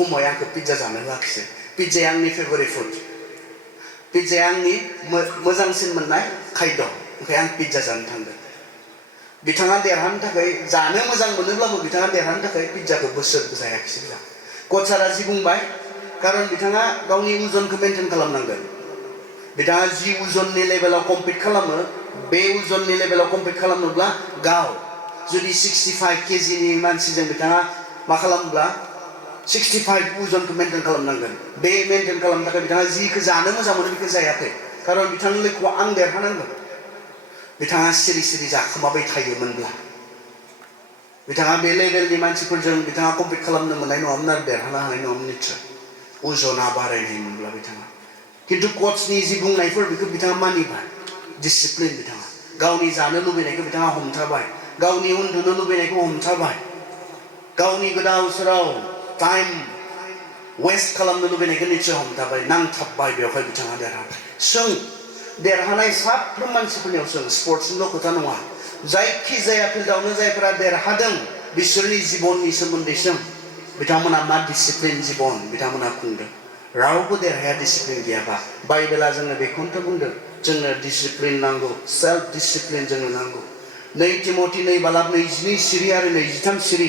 समय आंखौ पिज्जा जानो होआखिसै पिज्जाया आंनि फेभरेट फुड पिज्जाया आंनि मोजांसिन मोननाय खायद ओंखाय आं पिज्जा जानो थांगोन बिथाङा देरहानो थाखाय जानो मोजां मोनोब्लाबो बिथाङा देरहानो थाखाय पिज्जाखौ बोसोर जायाखिसै बिथां कचारा जि बुंबाय खारन बिथाङा गावनि उजनखौ मेनटेन खालामनांगोन बिथाङा जि उजननि लेभेलाव कम्पिट खालामो बे उजननि लेभेलाव कम्पिट खालामनोब्ला गाव जुदि 65 केजिनि मानसिजों बिथाङा मा खालामब्ला 65 उजनखौ मेनटेन खालामनांगोन बे मेनटेन खालामनो थाखाय बिथाङा जिखौ जानो मोजां मोनो बेखौ जायाखै खारन बिथांनि लोगोआव आं देरहानांगोन बिथाङा सिरि सिरि जाखोमाबाय थायोमोनब्ला बिथाङा बे लेभेलनि मानसिफोरजों बिथाङा कम्पिट खालामनो मोननाय नङामोन आरो देरहानो हानाय नङामोन निस्सय उजना बारायनायमोनब्ला बिथाङा खिन्थु कचनि जि बुंनायफोर बेखौ बिथाङा मानिबाय डिसिप्लिन बिथाङा गावनि जानो लुबैनायखौ बिथाङा हमथाबाय गावनि उन्दुनो लुबैनायखौ हमथाबाय गावनि गोदाव सोराव टाइम वेस्ट खालामनो लुबैनायखौ निस्सय हमथाबाय नांथाबबाय बेवहाय बिथाङा देरहाबाय सों देरहानाय साफ्रोम मानसिफोरनियाव सों स्पर्ट्सनिल' खोथा नङा जायखि जाया फिल्डआवनो जायफोरा देरहादों बिसोरनि जिबननि सोमोन्दै सों बिथांमोना मा डिसिप्लिन जिबन बिथांमोना खुंदों रावबो देरहाया डिसिप्लिन गैयाबा बाइबेला जोंनो बेखौनोथ' बुंदों जोंनो डिसिप्लिन नांगौ सेल्फ डिसिप्लिन जोंनो नांगौ 2 तिमथि 2 बालाब 22 सिरि आरो 23 सिरि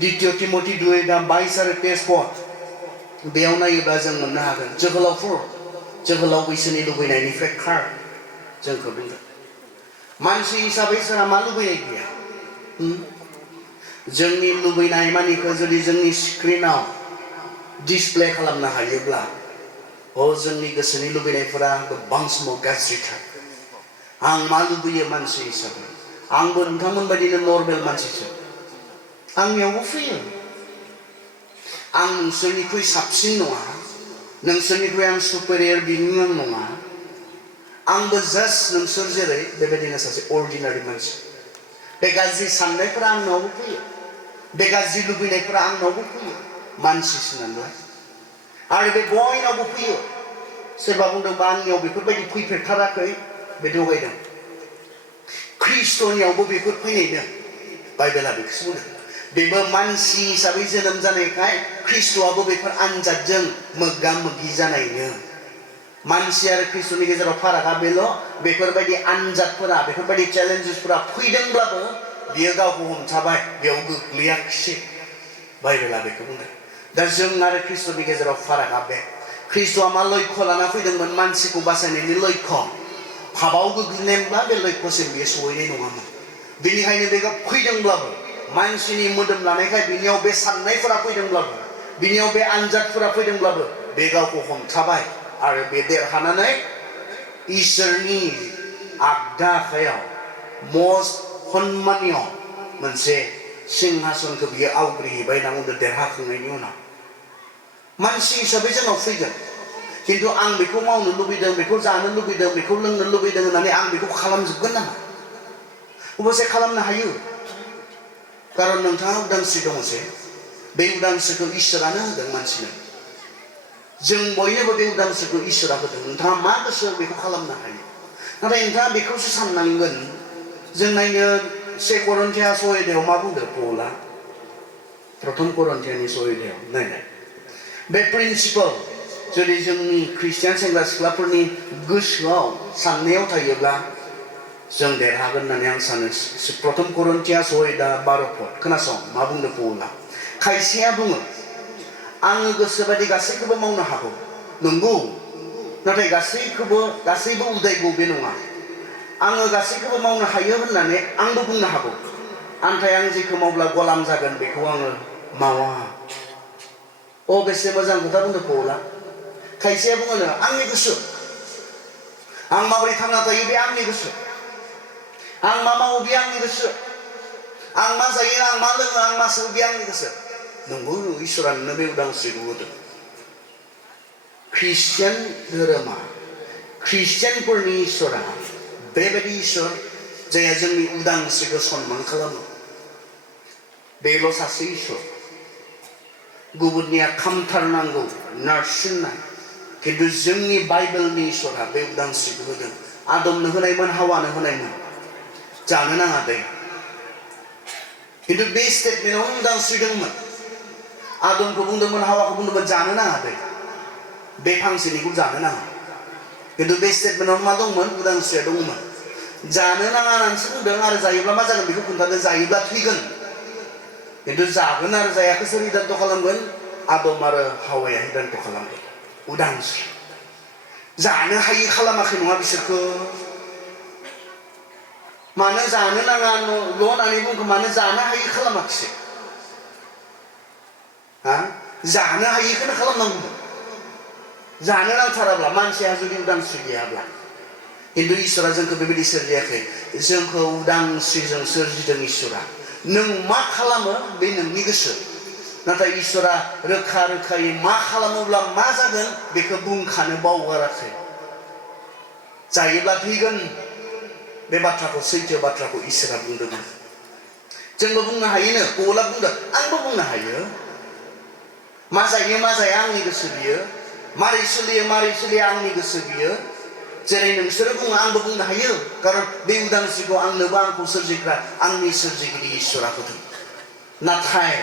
द्वितीय तिमथि 2:22 आरो 23 पद बेयाव नायोब्ला जों मोननो हागोन जोहोलाव बैसोनि लुबैनायनिफ्राय खार जोंखौ बुंदों मानसि हिसाबै सोरहा मा लुबैनाय गैया जोंनि लुबैनाय मानिखौ जुदि जोंनि स्क्रिनाव डिसप्ले खालामनो हायोब्ला जोंनि गोसोनि लुबैनायफोरा गोबां समाव गाज्रिथार आं मा लुबैयो मानसि हिसाबै आंबो नोंथांमोन बायदिनो नर्मेल मानसिसो आंनियावबो फैयो आं नोंसोरनिख्रुइ साबसिन नङा नोंसोरनिख्रुइ आं सुपेरियर बिनि आं नङा आंबो जास्ट नोंसोर जेरै बेबायदिनो सासे अर्डिनारि मानसि बे गाज्रि साननायफोरा आंनावबो फैयो बे गाज्रि लुबैनायफोरा आंनावबो फैयो मानसिसो नालाय आरो बे बयनावबो फैयो सोरबा बुंदोंबा आंनियाव बेफोरबायदि फैफेरथाराखै बे थगायदों ख्रिस्ट'नियावबो बेफोर फैनायनो बाइबेला बेखौसो बुंदों बेबो मानसि हिसाबै जोनोम जानायखाय ख्रिस्ट'आबो बेफोर आनजादजों मोगा मोगि जानायनो मानसि आरो ख्रिस्ट'नि गेजेराव फारागा बेल' बेफोरबायदि आनजादफोरा बेफोरबायदि चेलेन्जेसफोरा फैदोंब्लाबो बियो गावखौ हमथाबाय बेयाव गोग्लैयाखिसै बाइबेला बेखौ बुंदों दा जों आरो ख्रिस्ट'नि गेजेराव फारागा बे ख्रिस्ट'आ मा लक्ष्य लाना फैदोंमोन मानसिखौ बासायनायनि लक्ष्य पापआव गोग्लैनायब्ला बे लक्ष्यसिम बियो सहैनाय नङामोन बेनिखायनो बे फैदोंब्लाबो मानसिनि मोदोम लानायखाय बिनियाव बे साननायफोरा फैदोंब्लाबो बिनियाव बे आनजादफोरा फैदोंब्लाबो बे गावखौ हमथाबाय आरो बे देरहानानै इसोरनि आगदा आखायाव मस्ट सन्मानिय मोनसे सिंहासनखौ बियो आवग्रिहैबाय होनना बुंदों देरहाखांनायनि उनाव मानसि हिसाबै जोंनाव फैगोन खिन्थु आं बेखौ मावनो लुबैदों बेखौ जानो लुबैदों बेखौ लोंनो लुबैदों होननानै आं बेखौ खालामजोबगोन नामा अबसे खालामनो हायो खारन नोंथाङा उदांस्रि दङसे बे उदांस्रिखौ इसोरानो होदों मानसिनो जों बयनोबो बे उदांस्रिखौ इसोरा होदों नोंथाङा मा गोसो बेखौ खालामनो हायो नाथाय नोंथाङा बेखौसो साननांगोन जों नायनो 2 करन्थिया 6 मा बुंदों पौला प्रथम करन्थियानि 6 नायनाय बे प्रिन्सिपल जुदि जोंनि ख्रिस्टियान सेंग्रा सिख्लाफोरनि गोसोआव साननायाव थायोब्ला जों देरहागोन होननानै आं सानो प्रथम करन्थिया 6:12 खोनासं मा बुंदों पौला खायसेया बुङो आङो गोसोबायदि गासैखौबो मावनो हागौ नंगौ नाथाय गासैबो उदायगौ बे नङा आङो गासैखौबो मावनो हायो होननानै आंबो बुंनो हागौ नाथाय आं जेखौ मावब्ला गलाम जागोन बेखौ आङो मावा बेसे मोजां खोथा बुंदों पौला खायसेया बुङो आंनि गोसो आं माबोरै थांना थायो बे आंनि गोसो आं मा मावो बे आंनि गोसो आं मा जायो आं मा लोङो आं मा सोबो बे आंनि गोसो नंगौ इसोरा नोंनो बे उदांस्रिखौ होदों ख्रिस्टियान धोरोमा ख्रिस्टियानफोरनि इसोरा बेबायदि इसोर जायहा जोंनि उदांस्रिखौ सन्मान खालामो बेल' सासे इसोर गुबुननिया खामथारनांगौ नारसिननाय खिन्थु जोंनि बाइबेलनि इसोरा बे उदांस्रिखौ होदों आदमनो होनायमोन हावानो होनायमोन जानो नाङा दै खिन्थु बे स्टेटमेन्टआवनो उदांस्रि दंमोन आदमखौ बुंदोंमोन हावाखौ बुंदोंमोन जानो नाङा दै बे फांसेनिखौ जानो नाङा खिन्थु बे स्टेटमेन्टआव मा दंमोन उदांस्रिया दंमोन जानो नाङा होननानैसो बुंदों आरो जायोब्ला मा जागोन बेखौ खोन्थादों जायोब्ला थैगोन खिन्थु जागोन आरो जायाखै सोर हिदान्त खालामगोन आदम आरो हावाया हिदान्त खालामगोन उदांस्रि जानो हायि खालामाखै नङा बिसोरखौ मानो जानो नाङा ल' होननानै बुंखो मानो जानो हायि खालामाखिसै जानो हायिखौनो खालामनांगौ जानो नांथाराब्ला मानसिया जुदि उदांस्रि गैयाब्ला खिन्थु इसोरा जोंखौ बेबायदि सोरजियाखै जोंखौ उदांस्रिजों सोरजिदों इसोरा नों मा खालामो बे नोंनि गोसो नाथाय इसोरा रोखा रोखायै मा खालामोब्ला मा जागोन बेखौ बुंखानो बावगाराखै जायोब्ला थैगोन बे बाथ्राखौ सैथो बाथ्राखौ इसोरा बुंदोंमोन जोंबो बुंनो हायोनो पौला बुंदों आंबो बुंनो हायो मा जायो मा जाया आंनि गोसो बियो मारै सोलियो आंनि गोसो बियो जेरै नोंसोरो बुङो आंबो बुंनो हायो खारन बे उदांस्रिखौ आंनोबो आंखौ सोरजिग्रा आंनि सोरजिगिरि इसोरा होदों नाथाय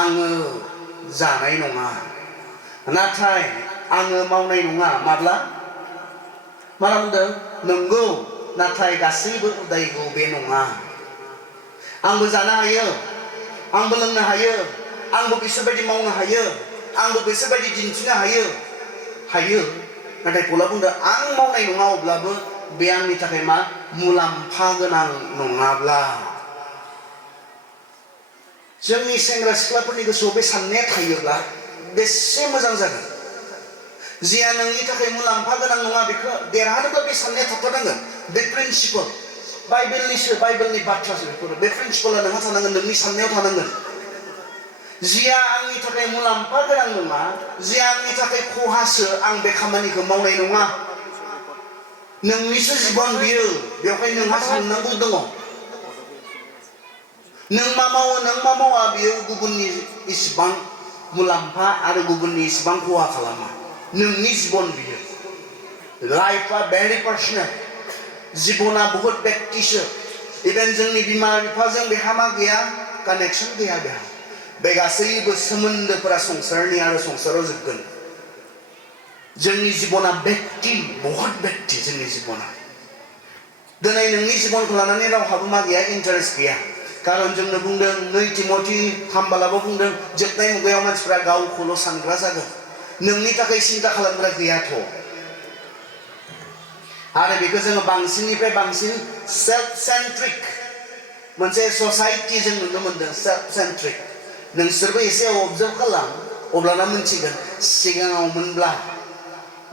आङो जानाय नङा नाथाय आङो मावनाय नङा माब्ला बुंदों नंगौ नाथाय गासैबो उदायगौ बे नङा आंबो जानो हायो आंबो लोंनो हायो आंबो बिसोरबायदि मावनो हायो आंबो बिसोरबायदि दिन्थिनो हायो नाथाय पौला बुंदों आं मावनाय नङा अब्लाबो बे आंनि थाखाय मा मुलाम्फा गोनां नङाब्ला जोंनि सेंग्रा सिख्लाफोरनि गोसोआव बे साननाया थायोब्ला बेसे मोजां जागोन जिया नोंनि थाखाय मुलाम्फा गोनां नङा बेखौ देरहानोब्ला बे साननाया थाथारनांगोन बे प्रिन्सिपल बाइबेलनि बाथ्रासो बेफोरो बे प्रिन्सिपला नोंहा थानांगोन नोंनि साननायाव थानांगोन जिया आंनि थाखाय मुलाम्फा गोनां नङा जिया आंनि थाखाय खहासो आं बे खामानिखौ मावनाय नङा नोंनिसो जिबन बियो बेवहाय नोंहा साननांगौ दङ नों मा मावो नों मा मावा बियो गुबुननि इसिबां मुलाम्फा आरो गुबुननि इसेबां खहा खालामा नोंनि जिबन बियो लाइफआ भेरि पार्सनेल जिबना बहुत व्यक्तिसो इभेन जोंनि बिमा बिफाजों बेहा मा गैया कानेक्सन गैया बेहा बे गासैबो सोमोन्दोफोरा संसारनि आरो संसाराव जोबगोन जोंनि जिबना व्यक्ति बहुत व्यक्ति जोंनि जिबना दिनै नोंनि जिबनखौ लानानै रावहाबो मा गैया इन्टारेस्ट गैया कारन जोंनो बुंदों 2 तिमथि 3 बुंदों जोबनाय मुगायाव मानसिफ्रा गावखौल' सानग्रा जागोन नोंनि थाखाय सिन्ता खालामग्रा गैयाथ' आरो बेखौ जोङो बांसिननिफ्राय बांसिन सेल्फ सेन्ट्रिक मोनसे ससाइटि जों नुनो मोनदों सेल्फ सेन्ट्रिक नोंसोरबो एसे अबजार्भ खालाम अब्लाना मोनथिगोन सिगाङावमोनब्ला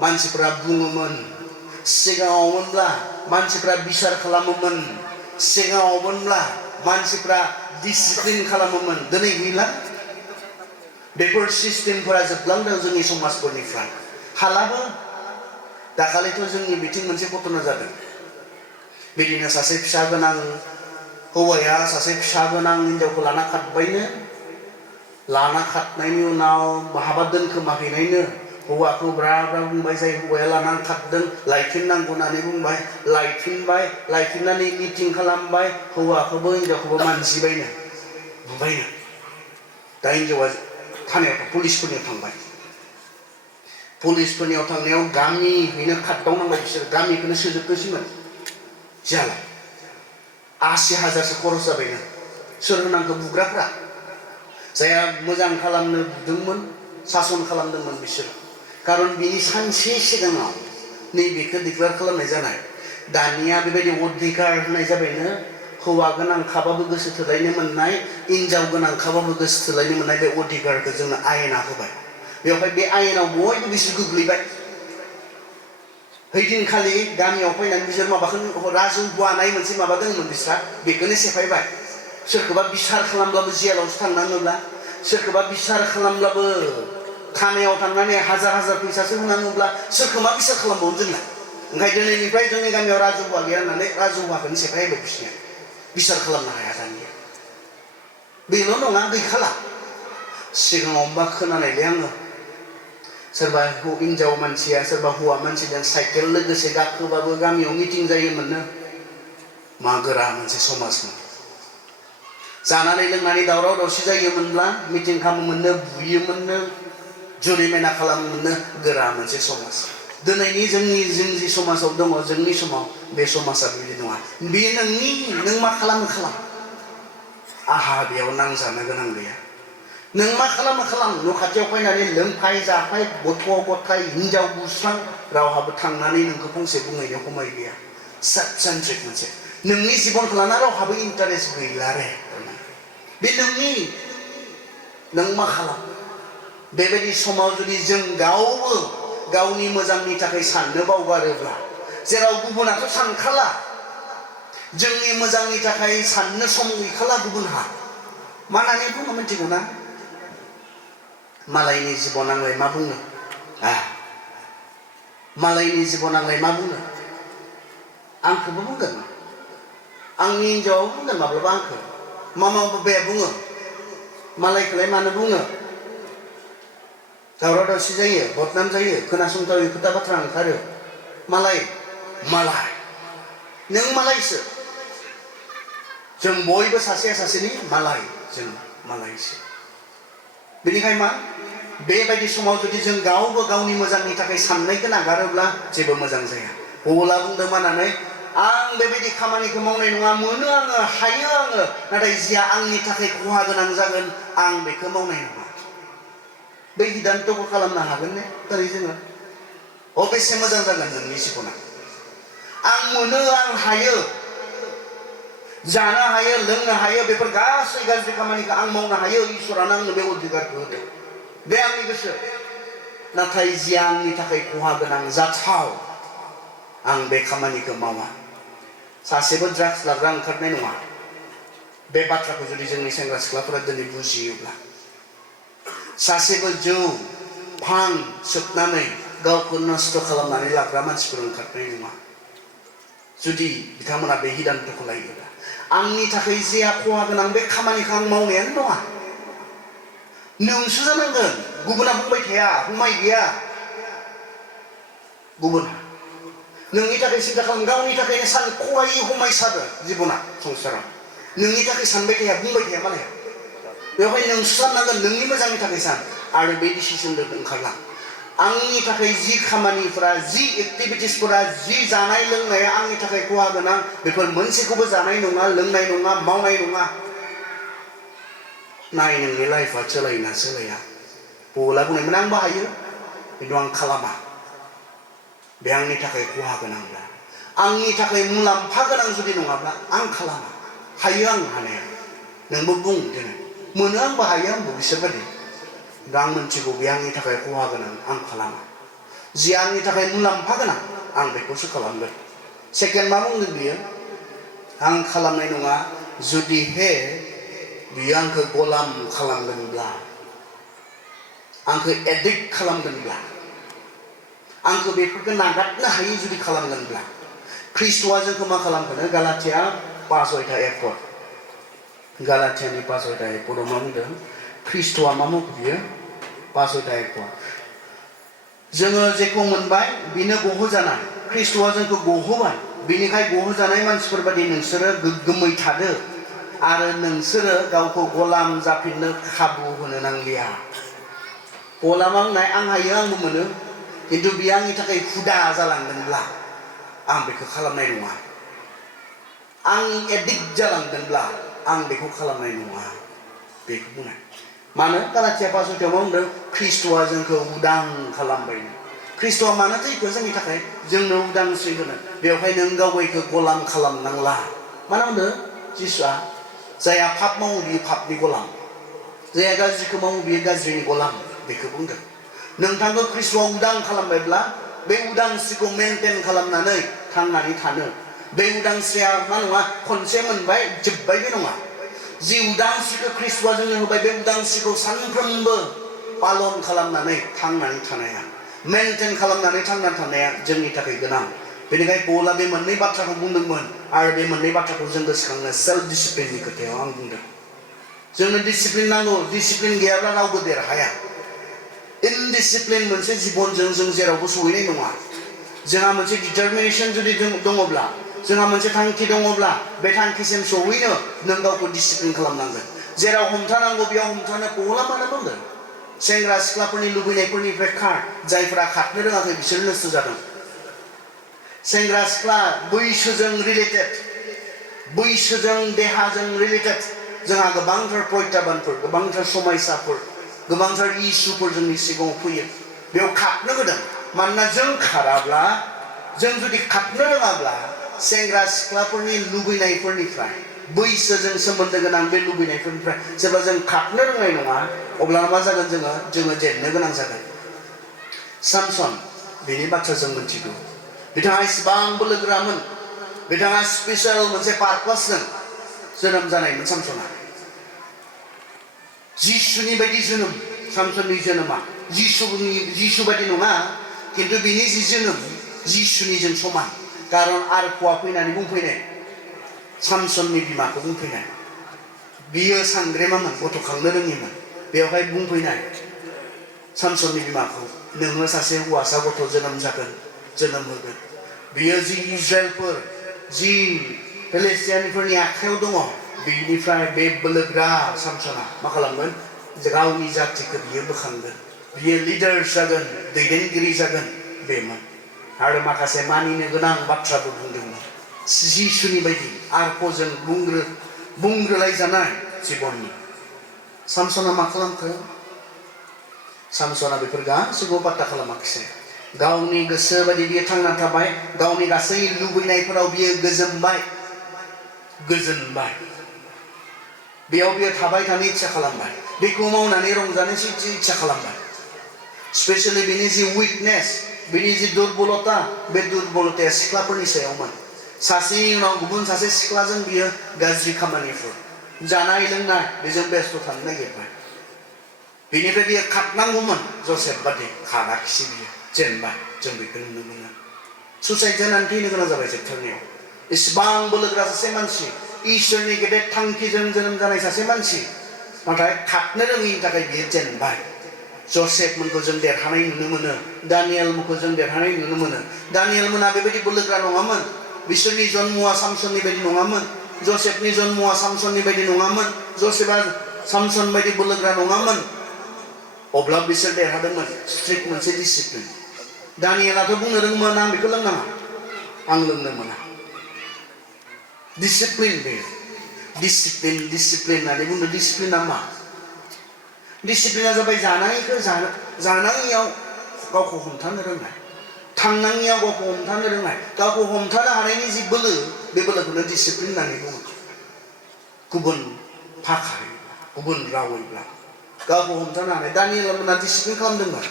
मानसिफ्रा बुङोमोन सिगाङावमोनब्ला मानसिफ्रा बिसार खालामोमोन सिगाङावमोनब्ला मानसिफ्रा डिसिप्लिन खालामोमोन दिनै गैला बेफोर सिस्टेमफोरा जोबलांदों जोंनि समाजफोरनिफ्राय हालाबो दाखालिथ' जोंनि बिथिं मोनसे घटना जादों बिदिनो सासे फिसा गोनां हौवाया सासे फिसा गोनां हिनजावखौ लाना खारबायनो लाना खारनायनि उनाव बहाबा दोनखोमाहैनायनो हौवाखौ ब्रा ब्रा बुंबाय जाय हौवाया लानानै खारदों लायफिननांगौ होननानै बुंबाय लायफिननानै मिटिं खालामबाय हौवाखौबो हिनजावखौबो मानजिबायनो बुबायनो दा हिनजावा थानायाव पुलिसफोरनियाव थांबाय पुलिसफोरनियाव थांनायाव गामियैनो खारदावनांबाय बिसोर गामिखौनो सोजोबनोसैमोन जाला 80,000सो खरस जाबायनो सोर होनांगौ बुग्राफ्रा जायहा मोजां खालामनो बुदोंमोन सासन खालामदोंमोन बिसोर कारन बिनि सानसे सिगाङाव नैबेखौ डिक्लेयार खालामनाय जानाय दानिया बेबायदि अधिकार होनाय जाबायनो हौवा गोनांखाबाबो गोसो थोलायनो मोननाय हिनजाव गोनांखाबाबो गोसो थोलायनो मोननाय बे अधिकारखौ जोंनो आयेना होबाय बेवहाय बे आयेनाव बयबो बिसोर गोग्लैबाय हैदिनखालि गामियाव फैनानै बिसोर माबाखौ राजहुवा नाय मोनसे माबा दंमोन बिस्रा बेखौनो सेफायबाय सोरखौबा बिसार खालामब्लाबो जेलावसो थांनाङोब्ला सोरखौबा बिसार खालामब्लाबो थानायाव थांनानै हाजार फैसासो होनाङोब्ला सोरखौ मा बिसार खालामबावनो जोंना ओंखायनो दिनैनिफ्राय जोंनि गामियाव राजहुवा गैया होननानै राजहुवाखौनो सेफायबाय बिसोरनिया बिसार खालामनो हाया दानिया बेल' नङा गैखाला सिगाङावबा खोनानायलै आङो सोरबा हिनजाव मानसिया सोरबा हौवा मानसिजों साइकेल लोगोसे गाखोबाबो गामियाव मिटिं जायोमोननो मा गोरा मोनसे समाजमोन जानानै लोंनानै दावराव दावसि जायोमोनब्ला मिटिं खालामोमोननो बुयोमोननो जुरिमाना खालामोमोननो गोरा मोनसे समाज दिनैनि जों जि समाजाव दङ जोंनि समाव बे समाजा बिदि नङा बेयो नों मा खालाम आहा बेयाव नांजानो गोनां गैया नों मा खालाम न' खाथियाव फैनानै लोंफाय जाफाय गथ' गथाय हिनजाव बुस्रां रावहाबो थांनानै नोंखौ फंसे बुंहैनो खमाय गैया सेल्फ सेन्ट्रिक मोनसे नोंनि जिबनखौ लाना रावहाबो इन्टारेस्ट गैला रे बे नों मा खालाम बेबायदि समाव जुदि जों गावबो गावनि मोजांनि थाखाय साननो बावगारोब्ला जेराव गुबुनाथ' सानखाला जोंनि मोजांनि थाखाय साननो सम गैखाला गुबुनहा मा होननानै बुङो मिथिगौ ना मालायनि जिबन आंलाय मा बुंनो मालायनि जिबन आंलाय मा बुंनो आंखौबो बुंगोन आंनि हिनजावाबो बुंगोन माब्लाबा आंखौ मामा बाबाया बुङो मालायखौलाय मानो बुङो दावराव दावसि जायो बदनाम जायो खोनासंथावै खोथा बाथ्रा ओंखारो मालाय नों मालायसो जों बयबो सासेया सासेनि मालाय जों मालायसो बेनिखायनो मा बेबायदि समाव जुदि जों गावबो गावनि मोजांनि थाखाय साननायखौ नागारोब्ला जेबो मोजां जाया पौला बुंदों मानानै आं बेबायदि खामानिखौ मावनाय नङा मोनो आङो हायो आङो नाथाय जिया आंनि थाखाय खहा गोनां जागोन आं बेखौ मावनाय नङा बै हिदान्तखौ खालामनो हागोन ने दिनै जोङो अबेसे मोजां जागोन नोंनि जिबना आं मोनो आं हायो जानो हायो लोंनो हायो बेफोर गासै गाज्रि खामानिखौ आं मावनो हायो इसोरानो आंनो बे अधिकारखौ होदों बे आंनि गोसो नाथाय जिया आंनि थाखाय खहा गोनां जाथाव आं बे खामानिखौ मावा सासेबो ड्राग्स लाग्रा ओंखारनाय नङा बे बाथ्राखौ जुदि जोंनि सेंग्रा सिख्लाफोरा दिनै बुजियोब्ला सासेबो जौ भां सोबनानै गावखौ नस्थ' खालामनानै लाग्रा मानसिफोर ओंखारनाय नङा जुदि बिथांमोना बे हिदान्तखौ लायोब्ला आंनि थाखाय जिया खहा गोनां बे खामानिखौ आं मावनायानो नङा नोंसो जानांगोन गुबुना बुंबाय थाया बुंबाय गैया गुबुना नोंनि थाखाय सिन्था खालाम गावनि थाखायनो सान खहायै हमायसारो जिबना संसाराव नोंनि थाखाय सानबाय थाया बुंबाय थाया मालाया बेवहाय नोंसो साननांगोन नोंनि मोजांनि थाखाय सान आरो बे डिसिसनजों ओंखारलां आंनि थाखाय जि खामानिफोरा जि एक्टिभिटिसफोरा जि जानाय लोंनाया आंनि थाखाय खहा गोनां बेफोर मोनसेखौबो जानाय नङा लोंनाय नङा मावनाय नङा नाय नोंनि लाइफआ सोलायोना सोलाया पौला बुंनायमोन आं बाहायो खिन्थु आं खालामा बे आंनि थाखाय खहा गोनांब्ला आंनि थाखाय मुलाम्फा गोनां जुदि नङाब्ला आं खालामा हायो आं हानाया नोंबो बुं दिनै मोनो आंबो हायो आंबो बिसोरबादि दा आं मोनथिगौ बे आंनि थाखाय खहा गोनां आं खालामा जि आंनि थाखाय मुलाम्फा गोनां आं बेखौसो खालामगोन सेकेन्ड मा बुंदों बियो आं खालामनाय नङा जुदि हे बियो आंखौ गलाम खालामगोनब्ला आंखौ एडिक्ट खालामगोनब्ला आंखौ बेफोरखौ नागारनो हायै जुदि खालामगोनब्ला ख्रिस्ट'आ जोंखौ मा खालामगोन गालाथिया 5:1 गालाथियानि 5:1 मा बुंदों ख्रिस्ट'आ मा मावखो बियो 5:1 जोङो जेखौ मोनबाय बेनो गहोजानाय ख्रिस्ट'आ जोंखौ गहोबाय बेनिखाय गहोजानाय मानसिफोर बादि नोंसोरो गोग्गोमै थादो आरो नोंसोरो गावखौ गलाम जाफिननो खाबु होनो नांलिया पौला मा बुंनाय आं हायो आंबो मोनो खिन्थु बियो आंनि थाखाय हुदा जालांगोनब्ला आं बेखौ खालामनाय नङा आं एडिक्ट जालांगोनब्ला आं बेखौ खालामनाय नङा बेखौ बुंनाय मानो गालाथिया 5:1 मा बुंदों ख्रिस्ट'आ जोंखौ उदां खालामबाय ख्रिस्ट'आ मानो थैखो जोंनि थाखाय जोंनो उदांस्रि होनो बेवहाय नों गावखौ गलाम खालामनांला मानो बुंदों जिसुआ जायहा पाप मावो बियो पापनि गलाम जायहा गाज्रिखौ मावो बियो गाज्रिनि गलाम बेखौ बुंदों नोंथांखौ ख्रिस्ट'आ उदां खालामबायब्ला बे उदांस्रिखौ मेनटेन खालामनानै थांनानै थानो बे उदांस्रिया मा नङा खनसे मोनबाय जोबबाय बे नङा जि उदांस्रिखौ ख्रिस्ट'आ जोंनो होबाय बे उदांस्रिखौ सानफ्रोमबो पालन खालामनानै थांनानै थानाया मेनटेन खालामनानै थांनानै थानाया जोंनि थाखाय गोनां बेनिखायनो पौला बे मोननै बाथ्राखौ बुंदोंमोन आरो बे मोननै बाथ्राखौ जों गोसोखांनो सेल्फ डिसिप्लिननि खोथायाव आं बुंदों जोंनो डिसिप्लिन नांगौ डिसिप्लिन गैयाब्ला रावबो देरहाया इनडिसिप्लिन मोनसे जिबनजों जों जेरावबो सहैनाय नङा जोंहा मोनसे डिटारमिनेसन जुदि दङब्ला जोंहा मोनसे थांखि दङब्ला बे थांखिसिम सहैनो नों गावखौ डिसिप्लिन खालामनांगोन जेराव हमथानांगौ बेयाव हमथानो पौला मानो बुंदों सेंग्रा सिख्लाफोरनि लुबैनायफोरनिफ्राय खार जायफोरा खारनो रोङाखै बिसोर नस्थ' जादों सेंग्रा सिख्ला बैसोजों रिलेटेड बैसोजों देहाजों रिलेटेड जोंहा गोबांथार प्रत्याबानफोर गोबांथार समयसाफोर गोबांथार इसुफोर जोंनि सिगाङाव फैयो बेयाव खारनो होदों मानोना जों खाराब्ला जों जुदि खारनो रोङाब्ला सेंग्रा सिख्लाफोरनि लुबैनायफोरनिफ्राय बैसोजों सोमोन्दो गोनां बे लुबैनायफोरनिफ्राय जेब्ला जों खारनो रोंनाय नङा अब्ला मा जागोन जोङो जेननो गोनां जागोन सामसन बेनि बाथ्रा जों मिथिगौ बिथाङा इसिबां बोलोगोरामोन बिथाङा स्पेसियेल मोनसे पार्पसजों जोनोम जानायमोन सामसना जिसुनि बायदि जोनोम सामसननि जोनोमा जिसु बायदि नङा खिन्थु बिनि जि जोनोम जिसुनिजों समान कारन आरफआ फैनानै बुंफैनाय सामसननि बिमाखौ बुंफैनाय बियो सांग्रेमामोन गथ' खांनो रोङिमोन बेवहाय बुंफैनाय सामसननि बिमाखौ नोङो सासे हौवासा गथ' जोनोम होगोन बियो जि इजराइलफोर जि फिलिस्टियानफोरनि आखायाव दङ बिनिफ्राय बे बोलोग्रा सामसना मा खालामगोन गावनि जातिखौ बियो बोखांगोन बियो लिडार जागोन दैदेनगिरि जागोन बेमोन आरो माखासे मानिनो गोनां बाथ्राबो बुंदोंमोन जिसुनि बायदि आरफजों बुंग्रोलायजानाय जिबननि सामसना मा खालामखो सामसना बेफोर गासैखौबो बाथा खालामाखिसै गावनि गोसो बायदि बियो थांना थाबाय गावनि गासै लुबैनायफोराव बियो गोजोनबाय बेयाव बियो थाबाय थानो इच्छा खालामबाय बेखौ मावनानै रंजानो इच्छा खालामबाय स्पेशली बिनि जि उइकनेस बिनि जि दुर्बलता बे दुर्बलताया सिख्लाफोरनि सायावमोन सासेनि उनाव गुबुन सासे सिख्लाजों बियो गाज्रि खामानिफोर जानाय लोंनाय बेजों बेस्थ' थानो नागिरबाय बेनिफ्राय बियो खारनांगौमोन जसेफ बादि खाराखिसै बियो जेनबाय जों बेखौ नुनो मोनो सुसाइड जानानै थैनो गोनां जाबाय जोबथारनायाव इसिबां बोलोग्रा सासे मानसि इसोरनि गेदेर थांखिजों जोनोम जानाय सासे मानसि नाथाय खारनो रोङैनि थाखाय बियो जेनबाय जसेफ मोनखौ जों देरहानाय नुनो मोनो दानियेल मोनखौ जों देरहानाय नुनो मोनो दानियेल मोना बेबायदि बोलोग्रा नङामोन बिसोरनि जन्मआ सामसननि बायदि नङामोन जसेफनि जन्मआ सामसननि बायदि नङामोन जसेफआ सामसन बायदि बोलोग्रा नङामोन अब्ला बिसोर देरहादोंमोन स्ट्रिक्ट मोनसे डिसिप्लिन दानियेलाथ' बुंनो रोङोमोन आं बेखौ लोंनाङा आं लोंनो मोना डिसिप्लिन बेयो डिसिप्लिन होननानै बुंदों डिसिप्लिना मा डिसिप्लिना जाबाय जानाङियाव गावखौ हमथानो रोंनाय थांनाङियाव गावखौ हमथानो रोंनाय गावखौ हमथानो हानायनि जि बोलो बे बोलोखौनो डिसिप्लिन होननानै बुङो गुबुन भाषायै गुबुन रावैब्ला गावखौ हमथानो हानाय दानियेल मोना डिसिप्लिन खालामदोंमोन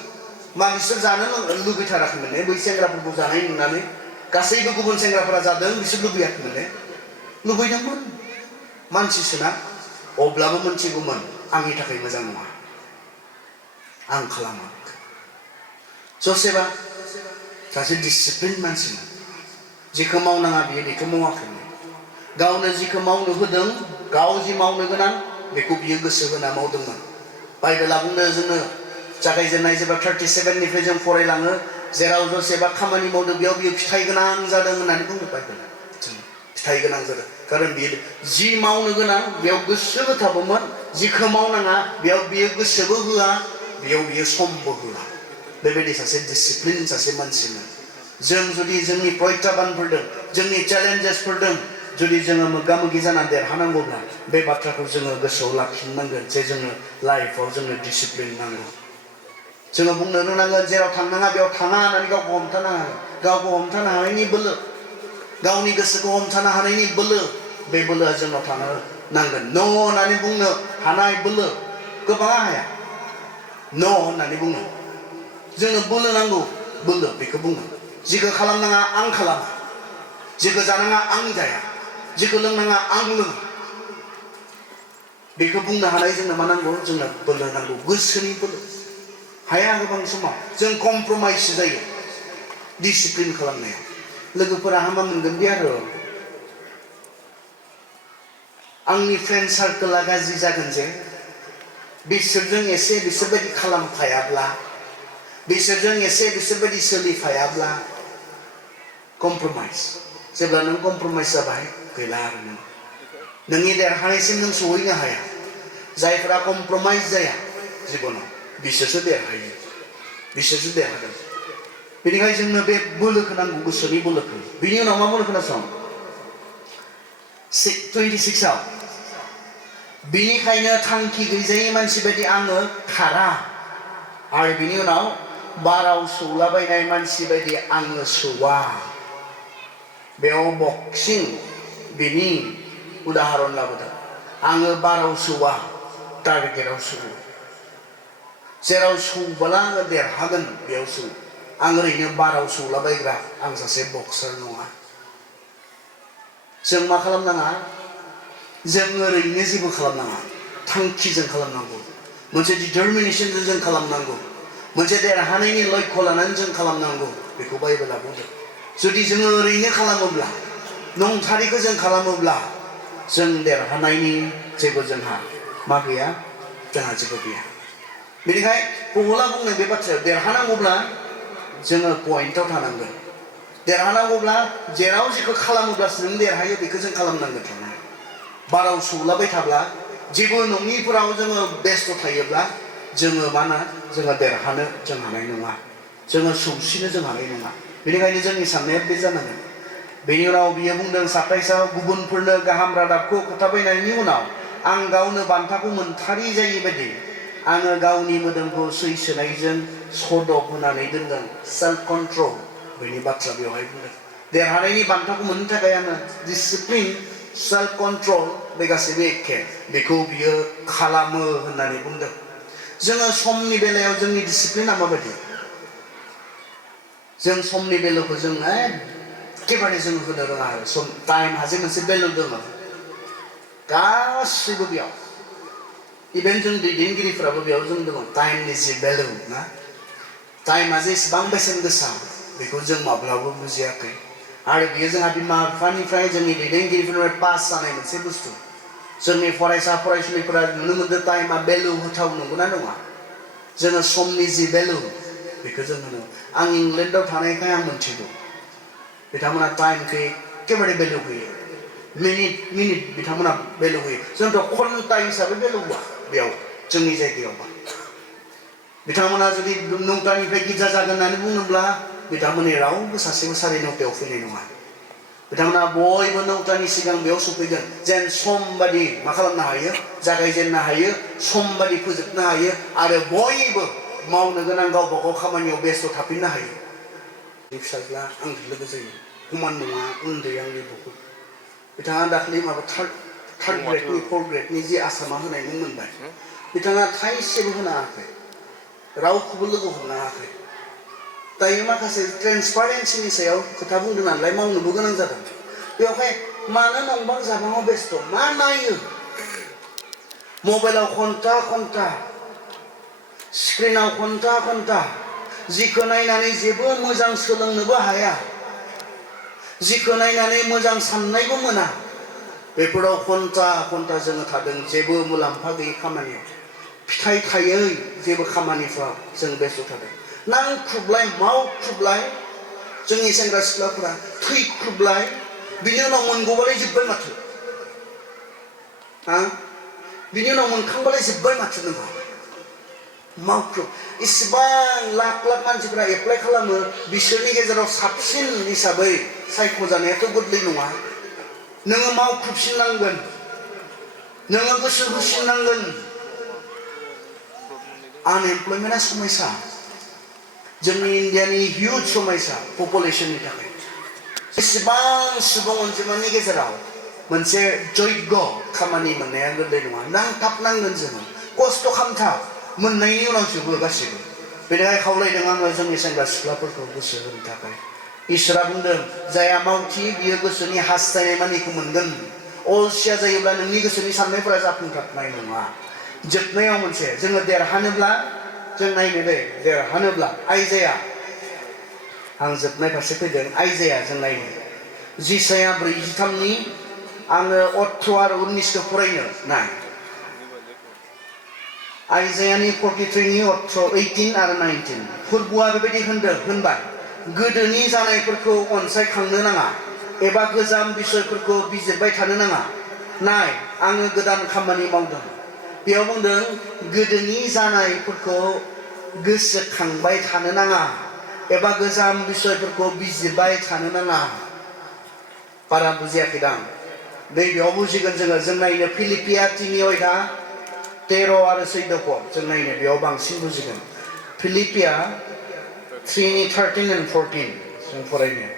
मा बिसोर जानो लुबैथाराखैमोन बै सेंग्राफोरखौ जानाय नुनानै गासैबो गुबुन सेंग्राफोरा जादों बिसोर लुबैयाखैमोन लुबैदोंमोन मानसिसोना अब्लाबो मोनथिगौमोन आंनि थाखाय मोजां नङा आं खालामा जसेफआ सासे डिसिप्लिन मानसिमोन जेखौ मावनाङा बियो बेखौ मावाखैमोन गावनो जिखौ मावनो होदों गाव जि मावनो गोनां बेखौ बियो गोसो होना मावदोंमोन बाइबेला बुंदों जोंनो जागायजेननाय जेब्ला 37 निफ्राय जों फरायलाङो जेराव जसेफआ खामानि मावदों बेयाव बियो फिथाइ गोनां जादों होननानै बुंदों बाइबेला फिथाइ गोनां जादों खारन बियो जि मावनो गोनां बेयाव गोसो होथाबोमोन जिखौ मावनाङा बेयाव बियो गोसोबो होआ बेयाव बियो समबो होआ बेबायदि सासे डिसिप्लिन सासे मानसिमोन जों जुदि जोंनि प्रत्याबानफोर दं जोंनि चेलेन्जेसफोर दं जुदि जोङो मोगा मोगि जानानै देरहानांगौब्ला बे बाथ्राखौ जोङो गोसोआव लाखिनांगोन जे जोङो लाइफआव जोंनो डिसिप्लिन नांगौ जोङो बुंनो रोंनांगोन जेराव थांनाङा बेयाव थाङा होननानै गावखौ हमथानो हागोन गावखौ हमथानो हानायनि बोलो गावनि गोसोखौ हमथानो हानायनि बोलो बे बोलोआ जोंनाव थानो नांगोन न' होननानै बुंनो हानाय बोलो गोबाङा हाया न' होननानै बुङो जोंनो बोलो नांगौ बोलो बेखौ बुङो जिखौ खालामनाङा आं खालामा जिखौ जानाङा आं जाया जिखौ लोंनाङा आं लोङा बेखौ बुंनो हानाय जोंनो मा नांगौ जोंनो बोलो नांगौ गोसोनि बोलो हाया गोबां समाव जों कमप्रमाइस जायो डिसिप्लिन खालामनायाव लोगोफोरा हामा मोनगोन बे आरो आंनि फ्रेन्ड सार्कोला गाज्रि जागोन जे बिसोरजों एसे बिसोरबायदि खालामफायाब्ला बिसोरजों एसे बिसोरबायदि सोलिफायाब्ला कमप्रमाइस जेब्ला नों कमप्रमाइस जाबाय गैला आरो नोंनि देरहानायसिम नों सहैनो हाया जायफोरा कमप्रमाइस जाया जिबनाव बिसोरसो देरहायो बिसोरसो देरहादों बेनिखायनो जोंनो बे बोलोखौ नांगौ गोसोनि बोलोखौ बिनि उनाव मा बोलो खोनासं 26 आव बिनिखायनो थांखि गैजायै मानसि बायदि आङो खारा आरो बिनि उनाव बाराव सौलाबायनाय मानसि बायदि आङो सौवा बेयाव बक्सिं बिनि उदाहरन लाबोदों आङो बाराव सौवा टार्गेटआव सौवो जेराव सौबोला आङो देरहागोन बेयाव सौ आं ओरैनो बाराव सौलाबायग्रा आं सासे बक्सार नङा जों मा खालामनाङा जों ओरैनो जेबो खालामनाङा थांखिजों खालामनांगौ मोनसे डिटारमिनेसनजों जों खालामनांगौ मोनसे देरहानायनि लक्ष्य लानानै जों खालामनांगौ बेखौ बाइबेला बुंदों जुदि जोङो ओरैनो खालामोब्ला नंथारैखौ जों खालामोब्ला जों देरहानायनि जेबो जोंहा मा गैया जोंहा जेबो गैया बेनिखाय पौला बुंनाय बे बाथ्राया देरहानांगौब्ला जोङो पइन्टआव थानांगोन देरहानांगौब्ला जेराव जेखौ खालामोब्लासो नों देरहायो बेखौ जों खालामनांगोन बाराव सौलाबाय थाब्ला जेबो नङिफोराव जोङो बेस्थ' थायोब्ला जोङो मा होनो जोङो देरहानो जों हानाय नङा जोङो सौसिनो जों हानाय नङा बेनिखायनो जोंनि साननाया बे जानांगोन बेनि उनाव बियो बुंदों 27आव गुबुनफोरनो गाहाम रादाबखौ खोथाबायनायनि उनाव आं गावनो बान्थाखौ मोनथारि जायै बायदि आङो गावनि मोदोमखौ सैसोनायजों सदब होनानै दोनदों सेल्फ कन्ट्रल बेनि बाथ्रा बेवहाय बुंदों देरहानायनि बान्थाखौ मोननो थाखाय आङो डिसिप्लिन सेल्फ कन्ट्रल बे गासैबो एखे बेखौ बियो खालामो होननानै बुंदों जोङो समनि बेलायाव जोंनि डिसिप्लिना माबायदि जों समनि बेलाखौ जों एखेबारे जों होनो रोङा आरो सम टाइमहा जे मोनसे बेलु दङ गासैबो बेयाव इभेन जों दैदेनगिरिफ्राबो बेयाव जों दङ टाइमनि जि बेलु ना टाइमा जे इसेबां बेसेन गोसा बेखौ जों माब्लाबो बुजियाखै आरो बियो जोंहा बिमा बिफानिफ्राय जोंनि दैदेनगिरिफोरनिफ्राय पास जानाय मोनसे बुस्थु जोंनि फरायसा फरायसुलिफोरा नुनो मोनदों टाइमा भेलु होथाव नंगौना नङा जोङो समनि जि भेलु बेखौ जों होनो आं इंलेन्डआव थानायखाय आं मोनथिगौ बिथांमोना टाइमखौ एखेबारे भेलु होयो मिनिट बिथांमोना भेलु होयो जोंथ' घन्टा हिसाबै भेलु होआ बेयाव जोंनि जायगायावबा बिथांमोना जुदि 9टानिफ्राय गिर्जा जागोन होननानै बुङोब्ला बिथांमोननि रावबो सासेबो 9:30 फैनाय नङा बिथांमोना बयबो 9टानि सिगां बेयाव सफैगोन जेन सम बादि मा खालामनो हायो जागायजेननो हायो सम बादि फोजोबनो हायो आरो बयबो मावनो गोनां गावबा गाव खामानियाव बेस्थ' थाफिननो हायो फिसाज्ला आंजों लोगो जायो समान नङा उन्दै आंनि बहुत बिथाङा दाखालि माबा थार्ड ग्रेडनि 4th ग्रेडनि जि आसामा होनाय नों मोनबाय बिथाङा थाइसेबो होनो हायाखै रावखौबो लोगो हमनो हायाखै दायो माखासे ट्रेन्सपारेन्सिनि सायाव खोथा बुंदों नालाय मावनोबो गोनां जादों बेवहाय मानो नंबां जाबाङाव बेस्थ' मा नायो मबाइलाव घन्टा स्क्रिनाव घन्टा जिखौ नायनानै जेबो मोजां सोलोंनोबो हाया जिखौ नायनानै मोजां साननायबो मोना बेफोराव घन्टा जोङो थादों जेबो मुलाम्फा गैयै खामानियाव फिथाइ थायै जेबो खामानिफ्राव जों बेस्थ' थादों नांख्रुबलाय मावख्रुबलाय जोंनि सेंग्रा सिख्लाफोरा थैख्रुबलाय बिनि उनाव मोनगौबालाय जोब्बाय माथो बिनि उनाव मोनखांबालाय जोब्बाय माथो नोंहा मावख्रुब इसेबां लाख मानसिफोरा एप्लाइ खालामो बिसोरनि गेजेराव साबसिन हिसाबै सायख'जानायाथ' गोरलै नङा नोङो मावख्रुबसिननांगोन नोङो गोसो होसिननांगोन आनएमप्लयमेन्टआ समस्या जोंनि इन्डियानि हिउज समस्या पपुलेसननि थाखाय इसेबां सुबुं अनजिमानि गेजेराव मोनसे जग्य खामानि मोननाया गोरलै नङा नांथाबनांगोन जोङो खस्थ' खालामथाब मोननायनि उनाव जोबो गासिबो बेनिखाय खावलायदों आङो जोंनि सेंग्रा सिख्लाफोरखौ गोसो होनो थाखाय इसोरा बुंदों जाया मावथि बियो गोसोनि हास्थायनाय मानिखौ मोनगोन अलसिया जायोब्ला नोंनि गोसोनि साननायफोरा जाफुंसारनाय नङा जोबनायाव मोनसे जोङो देरहानोब्ला जों नायनो दे देरहानोब्ला आइजाया आं जोबनाय फारसे फैदों आइजाया जों नायनो जिसाया 43नि आङो 18 आरो 19खौ फरायनो नाय आइजायानि 43नि 18 आरो 19 फोरबुआ बेबायदि होनबाय गोदोनि जानायफोरखौ अनसायखांनो नाङा एबा गोजाम बिसयफोरखौ बिजिरबाय थानो नाङा नाय आङो गोदान खामानि मावदों बेयाव बुंदों गोदोनि जानायफोरखौ गोसोखांबाय थानो नाङा एबा गोजाम बिसयफोरखौ बिजिरबाय थानो नाङा बारा बुजियाखैदां नैबेयाव बुजिगोन जों नायनो फिलिपिया 3:13 आरो 14 जों नायनो बेयाव बांसिन बुजिगोन फिलिपिया 3:13 and 14 जों फरायनो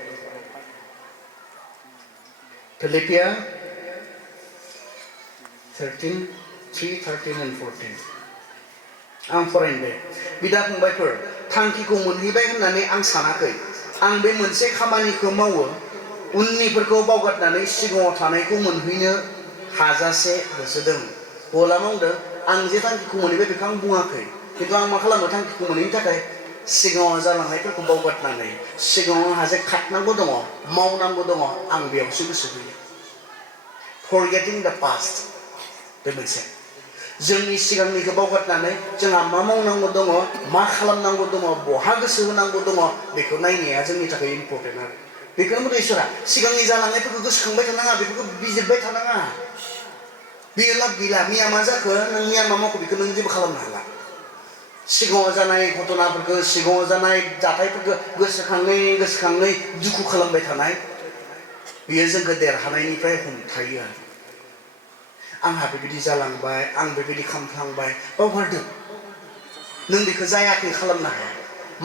फिलिपिया 3:13 and 14 आं फरायनो दे बिदा फंबायफोर थांखिखौ मोनहैबाय होननानै आं सानाखै आं बे मोनसे खामानिखौ मावो उननिफोरखौ बावगारनानै सिगाङाव थानायखौ मोनहैनो हाजासे होसोदों बला मावदों आं जे थांखिखौ मोनहैबाय बेखौ आं बुङाखै खिन्थु आं मा खालामो थांखिखौ मोनहैनो थाखाय सिगाङाव जालांनायफोरखौ बावगारनानै सिगाङाव आंहा जे खारनांगौ दङ मावनांगौ दङ आं बेयावसो गोसो होयो फरगेटिं द पास्ट बे मोनसे जोंनि सिगांनिखौ बावगारनानै जोंहा मा मावनांगौ दङ मा खालामनांगौ दङ बहा गोसो होनांगौ दङ बेखौ नायनाया जोंनि थाखाय इम्परटेन्ट आरो बेखौनो बुंदों इसोरा सिगांनि जालांनायफोरखौ गोसोखांबाय थानाङा बेफोरखौ बिजिरबाय थानाङा बेयो लाब गैला मैया मा जाखो नों मैया मा मावखो बेखौ नों जेबो खालामनो हाला सिगाङाव जानाय घटनाफोरखौ सिगाङाव जानाय जाथायफोरखौ गोसोखाङै दुखु खालामबाय थानाय बेयो जोंखौ देरहानायनिफ्राय हमथायो आरो आंहा बेबायदि जालांबाय आं बेबायदि खालामफ्लांबाय बावगारदों नों बेखौ जायाखै खालामनो हाया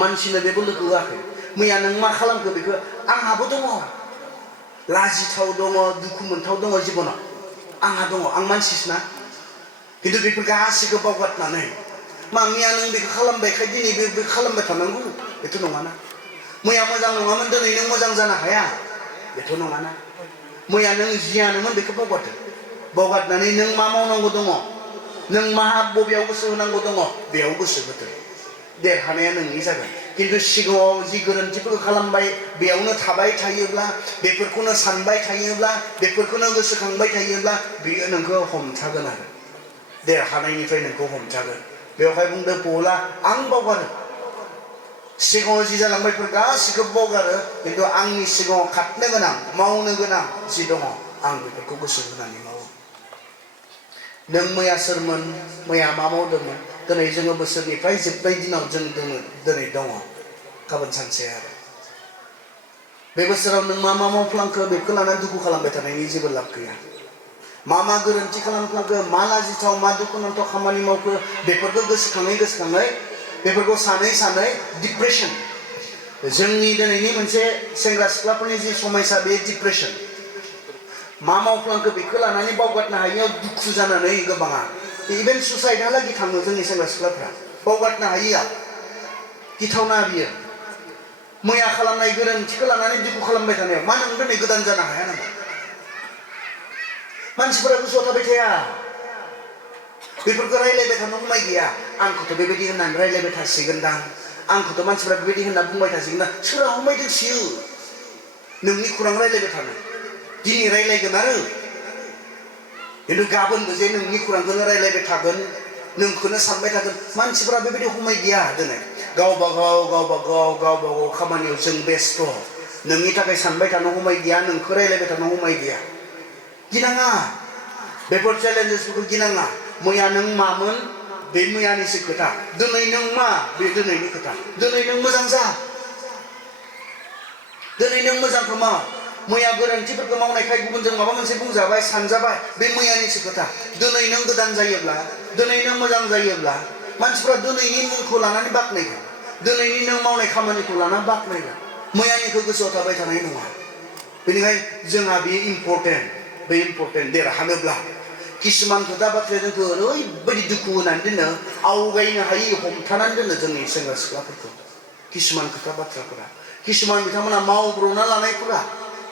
मानसिनो बे बोलोखौ होआखै मैया नों मा खालामखो बेखौ आंहाबो दङ लाजिथाव दङ दुखु मोनथाव दङ जिबनाव आंहा दङ आं मानसिसोना खिन्थु बेफोर गासैखौ बावगारनानै मा मैया नों बेखौ खालामबायखाय दिनै बे खालामबाय थानांगौ बेथ' नङाना मैया मोजां नङामोन दिनै नों मोजां जानो हाया बेथ' नङाना मैया नों जियानोमोन बेखौ बावगारनानै नों मा मावनांगौ दङ नों मा बबेयाव गोसो होनांगौ दङ बेयाव गोसो होदो देरहानाया नोंनि जागोन खिन्थु सिगाङाव जि गोरोन्थिफोरखौ खालामबाय बेयावनो थाबाय थायोब्ला बेफोरखौनो सानबाय थायोब्ला बेफोरखौनो गोसोखांबाय थायोब्ला बियो नोंखौ हमथागोन आरो देरहानायनिफ्राय नोंखौ हमथागोन बेवहाय बुंदों पौला आं बावगारो सिगाङाव जि जालांबाय बेफोर गासिखौबो बावगारो खिन्थु आंनि सिगाङाव खारनो गोनां मावनो गोनां जि दङ आं बेफोरखौ गोसो होनानै मावो नों मैया सोरमोन मैया मा मावदोंमोन दिनै जोङो बोसोरनिफ्राय जोबनाय दिनाव जों दिनै दङ गाबोन सानसे आरो बे बोसोराव नों मा मा मावफ्लांखो बेखौ लानानै दुखु खालामबाय थानायनि जेबो लाब गैया मा गोरोन्थि खालामफ्लांखो मा लाजिथाव मा दुखुनांथाव खामानि मावखो बेफोरखौ गोसोखाङै बेफोरखौ सानै डिप्रेसन जोंनि दिनैनि मोनसे सेंग्रा सिख्लाफोरनि जि समयसा बे डिप्रेसन मा मावफ्लांखो बेखौ लानानै बावगारनो हायियाव दुखु जानानै गोबाङा इभेन सुसाइडहालागै थाङो जोंनि सेंग्रा सिख्लाफ्रा बावगारनो हायियाव गिथावना बियो मैया खालामनाय गोरोन्थिखौ लानानै दुखु खालामबाय थानायाव मा नों दिनै गोदान जानो हाया नामा मानसिफोरा गोसोआव थाबाय थाया बेफोरखौ रायलायबाय थानो हमाय गैया आंखौथ' बेबायदि होननानै रायलायबाय थासिगोनदां आंखौथ' मानसिफोरा बेबायदि होनना बुंबाय थासिगोनदां सोरहा हमायदोंसियो नोंनि खौरां रायलायबाय थानो दिनै रायलायगोन आरो खिन्थु गाबोनबो जे नोंनि खौरांखौनो रायलायबाय थागोन नोंखौनो सानबाय थागोन मानसिफोरा बेबायदि हमाय गैया दिनै गावबा गाव खामानियाव जों बेस्थ नोंनि थाखाय सानबाय थानो हमाय गैया नोंखौ रायलायबाय थानो हमाय गैया गिनाङा बेफोर चेलेन्जेसफोरखौ गिनाङा मैया नों मामोन बे मैयानिसो खोथा दिनै नों मा बे दिनैनि खोथा दिनै नों मोजां जा दिनै नों मोजांखौ माव मैया गोरोन्थिफोरखौ मावनायखाय गुबुनजों माबा मोनसे बुंजाबाय सानजाबाय बे मैयानिसो खोथा दिनै नों गोदान जायोब्ला दिनै नों मोजां जायोब्ला मानसिफ्रा दिनैनि मुंखौ लानानै बाख्नायगोन दिनैनि नों मावनाय खामानिखौ लानानै बाख्नायगोन मैयानिखौ गोसोआव थाबाय थानाय नङा बेनिखायनो जोंहा बे इम्परटेन्ट देरहानोब्ला किसुमान खोथा बाथ्राया जोंखौ ओरैबायदि दुखु होनानै दोनो आवगायनो हायि हमथानानै दोनो जोंनि सेंग्रा सिख्लाफोरखौ किसुमान खोथा बाथ्राफोरा किसुमान बिथांमोना मावब्र'ना लानायफोरा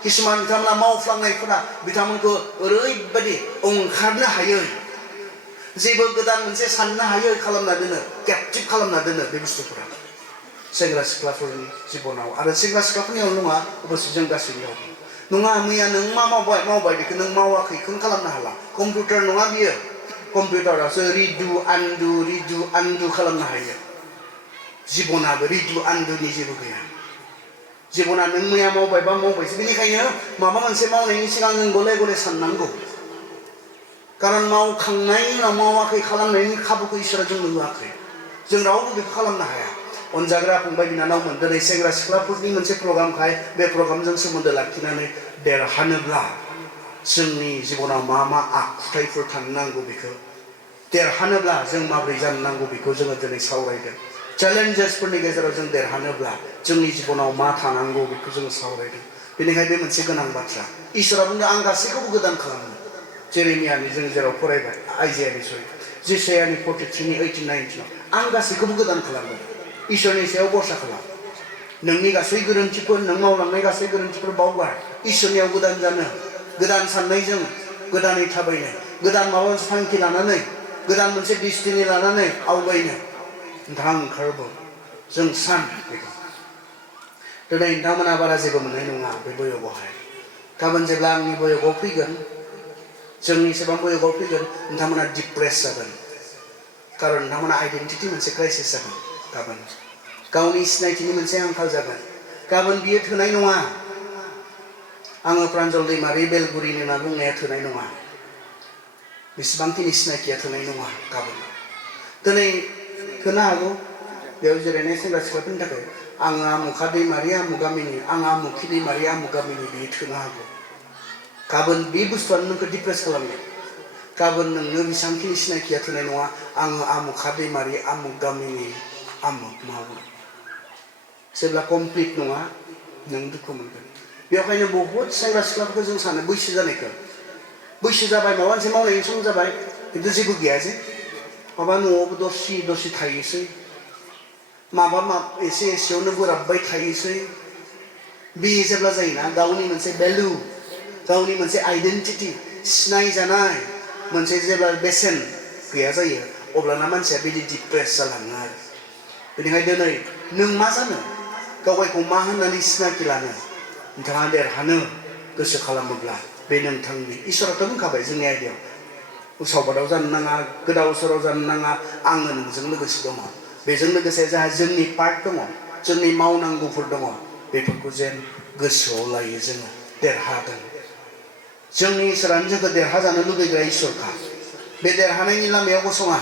किसुमान बिथांमोना मावफ्लांनायफोरा बिथांमोनखौ ओरैबायदि ओंखारनो हायै जेबो गोदान मोनसे साननो हायै खालामना दोनो केपटिभ खालामना दोनो बे बुस्थुफोरा सेंग्रा सिख्लाफोरनि जिबनाव आरो सेंग्रा सिख्लाफोरनियाव नङा अबस्से जों गासैनियावबो नङा मैया नों मा मावबाय बेखौ नों मावाखैखौनो खालामनो हाला कम्पिउटार नङा बियो कम्पिउटारासो रिडु आनडु खालामनो हायो जिबनाबो रिडु आनडुनि जेबो गैया जिबना नों मैया मावबायबा मावबायसो बेनिखायनो माबा मोनसे मावनायनि सिगां जों गले गले साननांगौ खारन मावखांनायनि उनाव मावाखै खालामनायनि खाबुखौ इसोरा जोंनो होआखै जों रावबो बेखौ खालामनो हाया अनजाग्रा फंबाय बिनानावमोन दिनै सेंग्रा सिख्लाफोरनि मोनसे प्रग्रामखाय बे प्रग्रामजों सोमोन्दो लाखिनानै देरहानोब्ला जोंनि जिबनाव मा आखुथायफोर थानो नांगौ बेखौ देरहानोब्ला जों माबोरै जानो नांगौ बेखौ जोङो दिनै सावरायदों चेलेन्जेसफोरनि गेजेराव जों देरहानोब्ला जोंनि जिबनाव मा थानांगौ बेखौ जोङो सावरायदों बेनिखायनो बे मोनसे गोनां बाथ्रा इसोरा बुंदों आं गासैखौबो गोदान खालामो जेरेमियानि जों जेराव फरायबाय आइजायानि जेसायानि 43 18 19 आं गासैखौबो गोदान खालामो इसोरनि सायाव भरसा खालाम नोंनि गासै गोरोन्थिफोर नों मावलांनाय गासै गोरोन्थिफोर बावगार इसोरनियाव गोदान जानो गोदान साननायजों गोदानै थाबायनो गोदान माबा मोनसे थांखि लानानै गोदान मोनसे डिस्टिनि लानानै आवगायनो नोंथाङा ओंखारबो जों सान बेखौ दिनै नोंथांमोना बारा जेबो मोननाय नङा बे बयगआवहाय गाबोन जेब्ला आंनि बयगआव फैगोन जोंनि एसेबां बयगआव फैगोन नोंथांमोना डिप्रेस जागोन खारन नोंथांमोना आइडेन्टिटि मोनसे क्राइसिस जागोन गाबोन गावनि सिनायथिनि मोनसे आंखाल जागोन गाबोन बियो थोनाय नङा आङो प्रान्जल दैमारि बेलगुरिनि होनना बुंनाया थोनाय नङा बेसेबांखिनि सिनायथिया थोनाय नङा गाबोन दिनै थोनो हागौ बेयाव जिरायनाय सेंग्रा सिख्लाफोरनि थाखाय आङो आमुखा दैमारि आमुक गामिनि आं आमुखि दैमारि आमुक गामिनि बियो थोनो हागौ गाबोन बे बुस्थुआनो नोंखौ डिप्रेस खालामगोन गाबोन नोंनो बेसेबांखिनि सिनायथिया थोनाय नङा आङो आमुखा दैमारि आमुक गामिनि आमुक मावो जेब्ला कमप्लिट नङा नों दुखु मोनगोन बेखायनो बहुत सेंग्रा सिख्लाफोरखौ जों सानो बैसो जानायखौ बैसो जाबाय माबा मोनसे मावनायनि सम जाबाय खिन्थु जेबो गैया जे माबा न'आवबो दसे थायोसै माबा एसे एसेयावनो बोराबबाय थायोसै बे जेब्ला जायोना गावनि मोनसे भेलु गावनि मोनसे आइडेन्टिटि सिनायजानाय मोनसे जेब्ला बेसेन गैया जायो अब्लाना मानसिया बिदि डिप्रेस जालाङो आरो बेनिखायनो दिनै नों मा जानो गावगायखौ मा होननानै सिनाखि लानो नोंथाङा देरहानो गोसो खालामोब्ला बे नोंथांनि इसोराथ' बुंखाबाय जोंनि आयदायाव उसाव-बादाव जानो नाङा गोदाव-सोराव जानो नाङा आङो नोंजों लोगोसे दङ बेजों लोगोसे जोंहा जोंनि पार्ट दङ जोंनि मावनांगौफोर दङ बेफोरखौ जेन गोसोआव लायो जोङो देरहागोन जोंनि इसोरानो जोंखौ देरहाजानो लुबैग्रा इसोरखा बे देरहानायनि लामायाव गसङा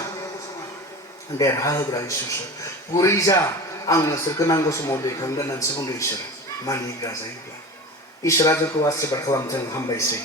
देरहाहोग्रा इसोरसो गुरै जा आं नोंसोरखौ नांगौ समाव दैखांगोन होननानैसो बुंदों इसोरा मानिग्रा जायोब्ला इसोरा जोंखौ आशीर्बाद खालामथों हामबायसै